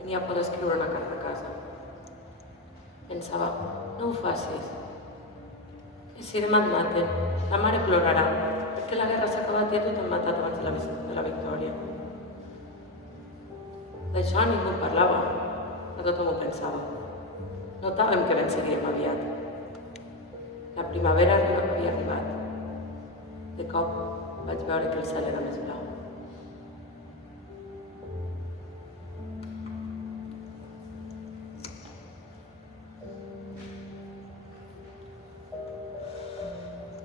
tenia por d'escriure una carta a casa. Pensava, no ho facis. Que si demà et maten, la mare plorarà, perquè la guerra s'ha acabat i a tu t'han matat abans de la victòria. D'això ningú en parlava, però tothom ho pensava. Notàvem que venceríem aviat. La primavera havia arribat. De cop vaig veure que el cel era més blau.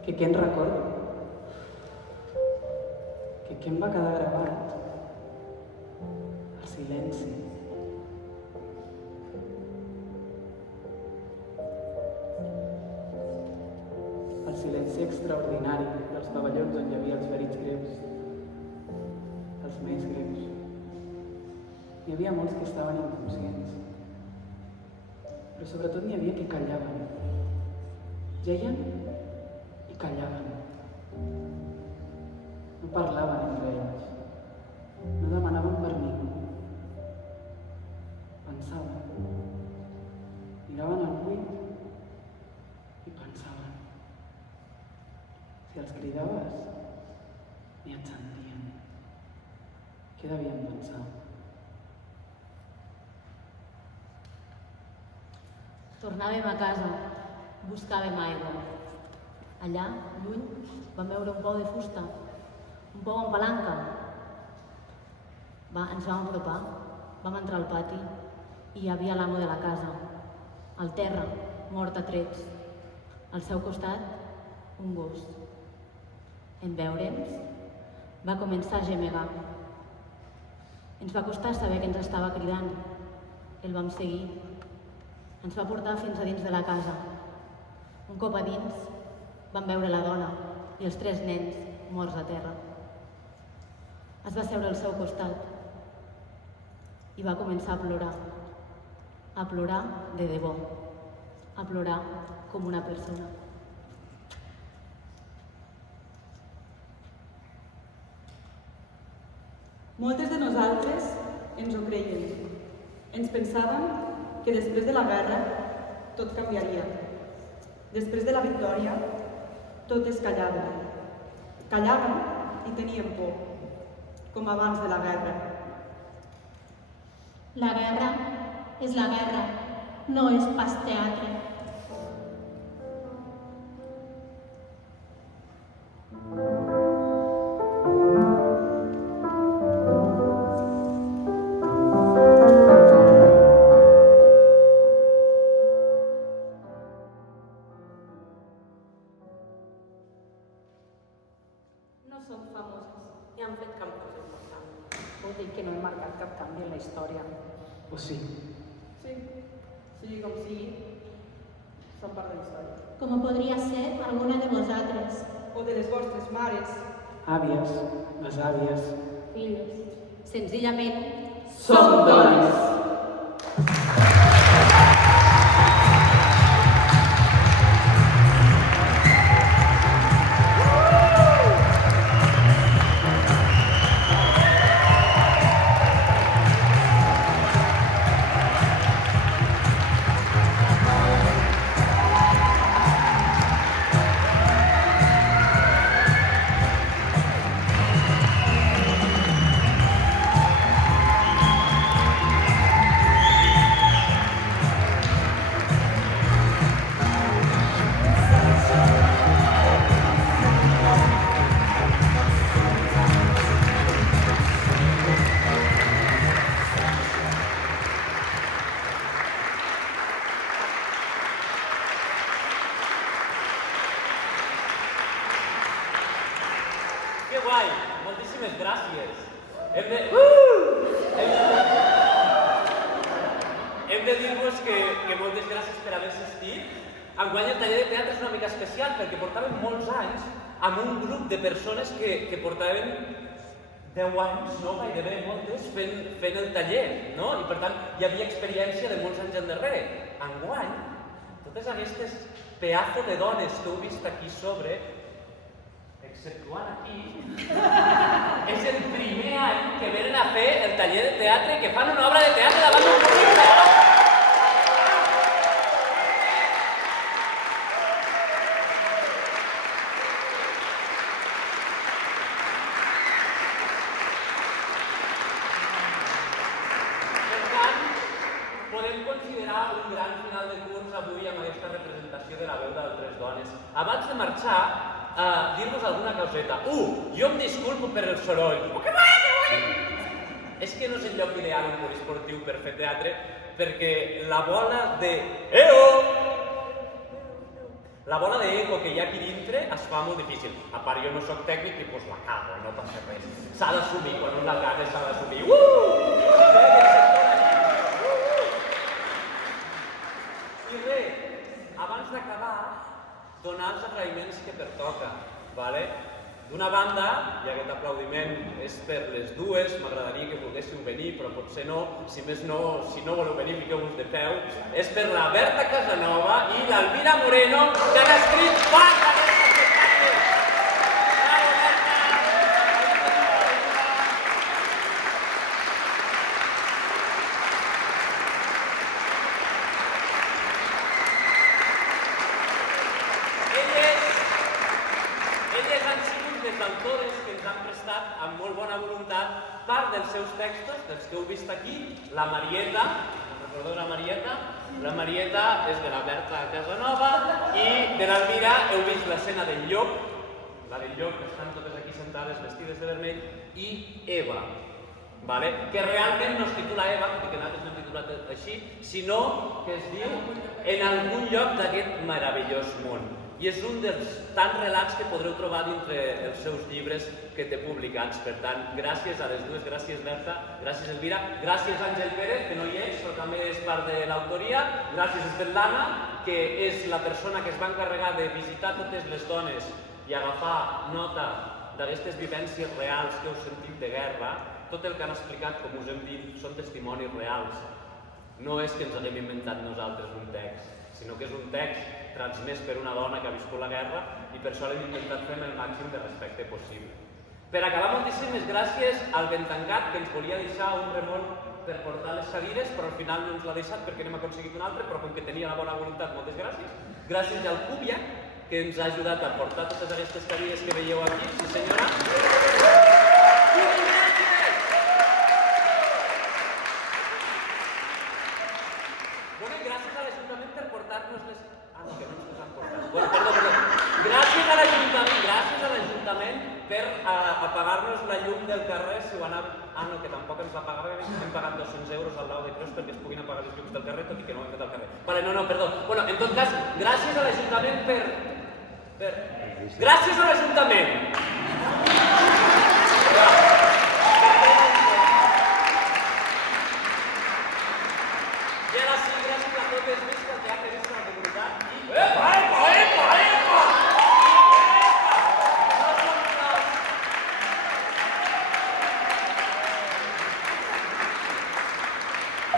Que què en recordo? Que què em va quedar gravat? El silenci. El silenci extraordinari dels pavellons on hi havia els ferits greus, els més greus. N'hi havia molts que estaven inconscients, però sobretot n'hi havia que callaven. Geien i callaven. No parlaven entre ells. No demanaven per ningú. Pensaven. Miraven al buit i pensaven. Si els cridaves, ni et sentien. Què devien pensar? Tornàvem a casa, buscàvem aigua. Allà, lluny, vam veure un pou de fusta, un pou amb palanca. Ens vam apropar, vam entrar al pati i hi havia l'amo de la casa, al terra, mort a trets. Al seu costat, un gos. En veure'ns, va començar a gemegar. Ens va costar saber que ens estava cridant. El vam seguir. Ens va portar fins a dins de la casa. Un cop a dins, vam veure la dona i els 3 nens morts a terra. Es va seure al seu costat i va començar a plorar de debò, a plorar com una persona. Moltes de nosaltres ens ho creiem. Ens pensàvem que després de la guerra tot canviaria. Després de la victòria, tot es callava. Callaven i tenien por, com abans de la guerra. La guerra és la guerra, no és pas teatre. No som famoses. I han fet cap cosa important. Vol dir que no he marcat cap canvi en la història. O sí? Sí, sigui com sigui, som part de la història. Com podria ser alguna de vosaltres. O de les vostres mares. Àvies, besàvies. Filles. Senzillament, Som dones! guai! Moltíssimes gràcies. Hem de dir-vos que moltes gràcies per haver assistit. Enguany el taller de teatre és una mica especial perquè portàvem molts anys amb un grup de persones que portaven 10 anys, no? Gairebé moltes, fent el taller, no? I per tant hi havia experiència de molts anys endarrere. Enguany, totes aquestes pedaços de dones que heu vist aquí sobre, exceptuant aquí, és el primer any que venen a fer el taller de teatre, que fan una obra de teatre davant d'un públic de gran. Per tant, podem considerar un gran final de curs avui amb aquesta representació de la veu d'altres dones. Abans de marxar, dir-vos alguna coseta. Jo em disculpo per el soroll. És que no és el lloc ideal un poliesportiu per fer teatre, perquè la bola de eco que hi ha aquí dintre es fa molt difícil. A part, jo no soc tècnic i doncs la cago, no passa res. S'ha d'assumir, quan un la caga s'ha d'assumir. I res, abans d'acabar, donar els agraïments que pertoca, vale? D'una banda, i aquest aplaudiment és per les dues, m'agradaria que volguéssiu venir, però potser no, si més no, si no voleu venir, fiqueu-vos de peu, és per la Berta Casanova i l'Alvira Moreno, que han escrit part d'aquest espectacle. Bravo, Berta! Elles han sigut les autores que ens han prestat amb molt bona voluntat part dels seus textos, dels que heu vist aquí. La Marieta, recordeu la Marieta? La Marieta és de la Berta Casanova i de l'Alvira heu vist l'escena del llop, la del llop, que estan totes aquí sentades vestides de vermell, i Eva, que realment no es titula Eva, tot i que nosaltres no hem titulat així, sinó que es diu En algun lloc d'aquest meravellós món. I és un dels tants relats que podreu trobar dintre els seus llibres que té publicats. Per tant, gràcies a les dues, gràcies Berta, gràcies Elvira, gràcies Àngel Pérez, que no hi és, però també és part de l'autoria, gràcies Svetlana, que és la persona que es va encarregar de visitar totes les dones i agafar nota d'aquestes vivències reals que heu sentit de guerra. Tot el que han explicat, com us hem dit, són testimonis reals. No és que ens haguem inventat nosaltres un text, sinó que és un text transmès per una dona que ha viscut la guerra i per això l'hem intentat fer amb el màxim de respecte possible. Per acabar, moltíssimes gràcies al Bentancat, que ens volia deixar un remolc per portar les cadires, però al final no ens l'ha deixat perquè n'hem aconseguit un altre, però com que tenia la bona voluntat, moltes gràcies. Gràcies al Cúbia, que ens ha ajudat a portar totes aquestes cadires que veieu aquí. Sí, senyora. Gràcies a l'Ajuntament per portar-nos les... que no ens les han portat. Perdó. Gràcies a l'Ajuntament per apagar-nos la llum del carrer si ho anava... no, que tampoc ens la pagaven, hem pagat 200 euros al Lau de Creus perquè es puguin apagar les llums del carrer, tot i que no ho hem fet al carrer. No, perdó. En tot cas, gràcies a l'Ajuntament per... Gràcies a l'Ajuntament! I ara sí, gràcies a totes, més que el teatre és una comunitat i... Epa!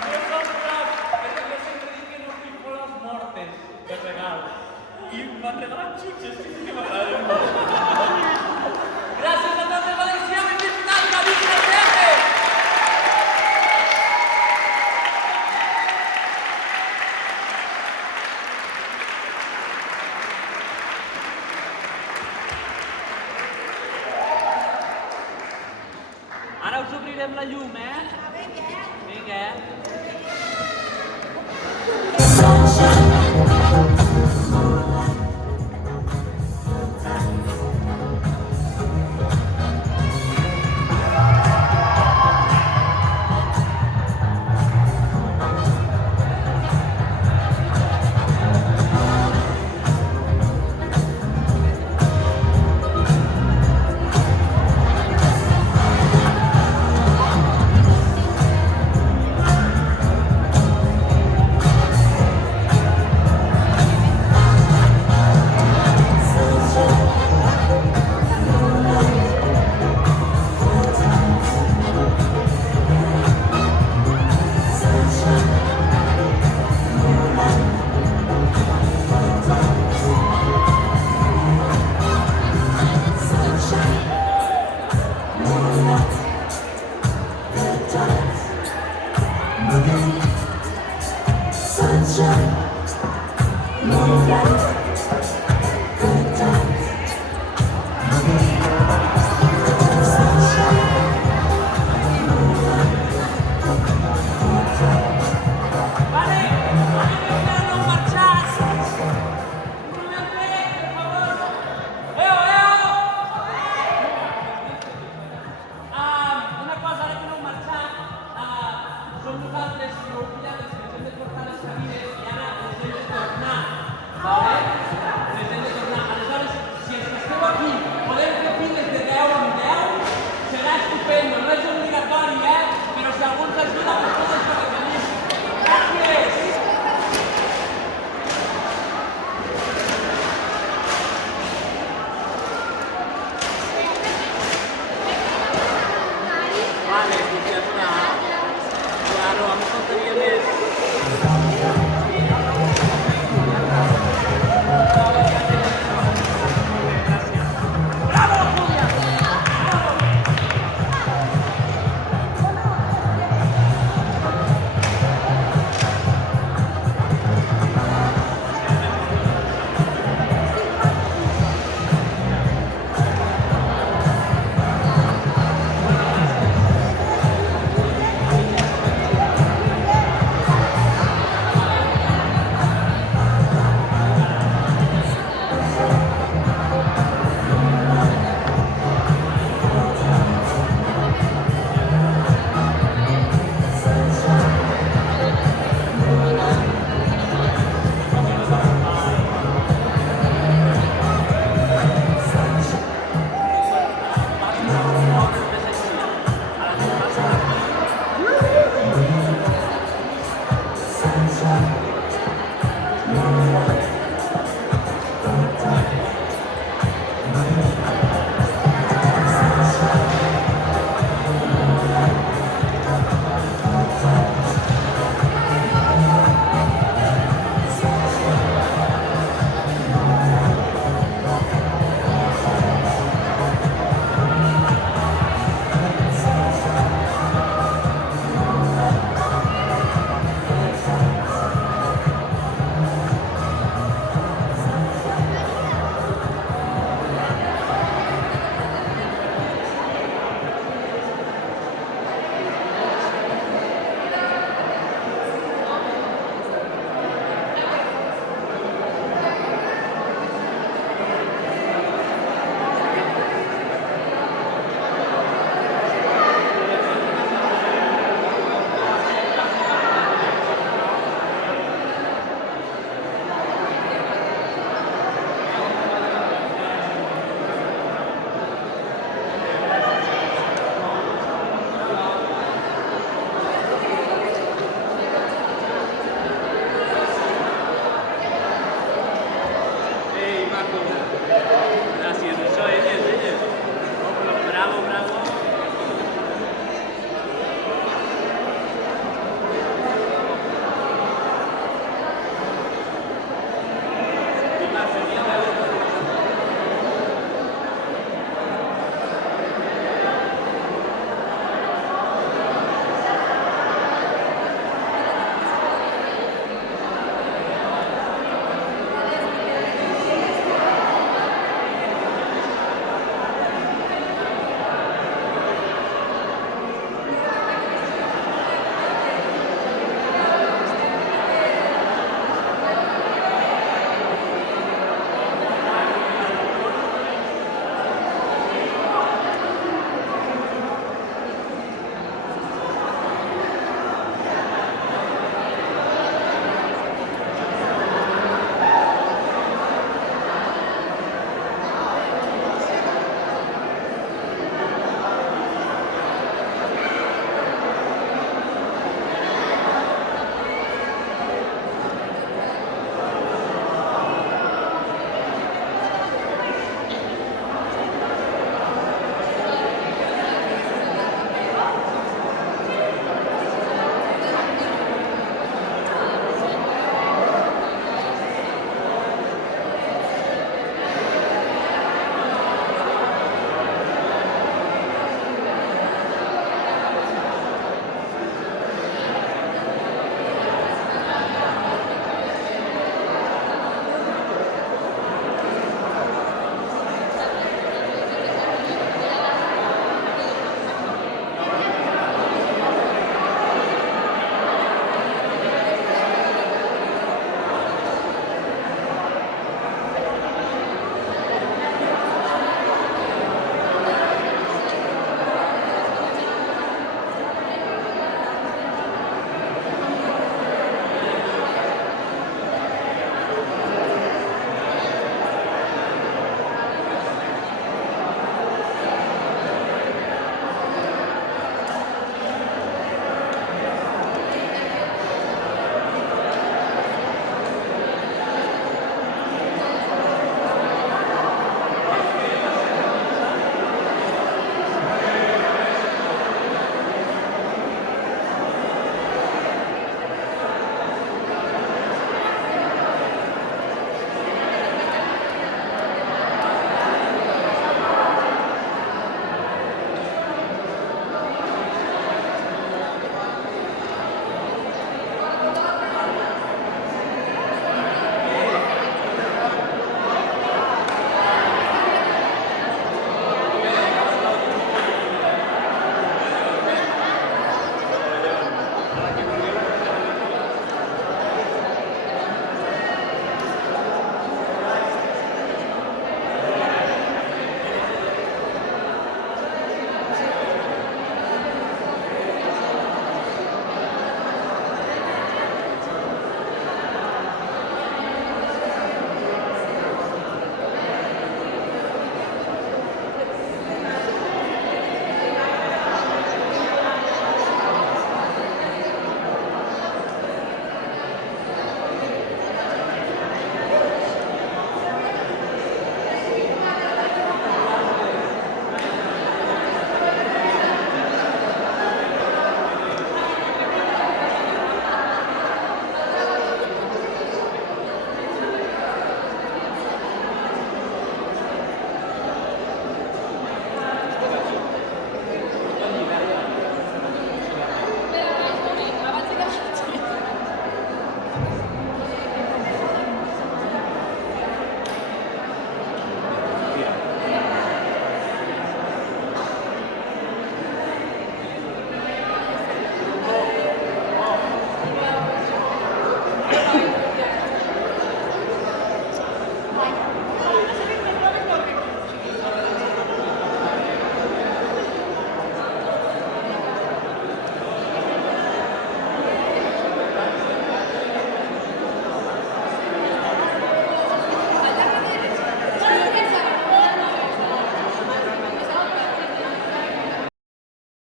No som prou, perquè jo sempre dic que no estic por les mortes de regal. I m'han regalat xutxes, que m'agraden molt. Gràcies a totes, València, ben disfrutat, una visita al teatre! Ara us obrirem la llum, Vinga. Vinga.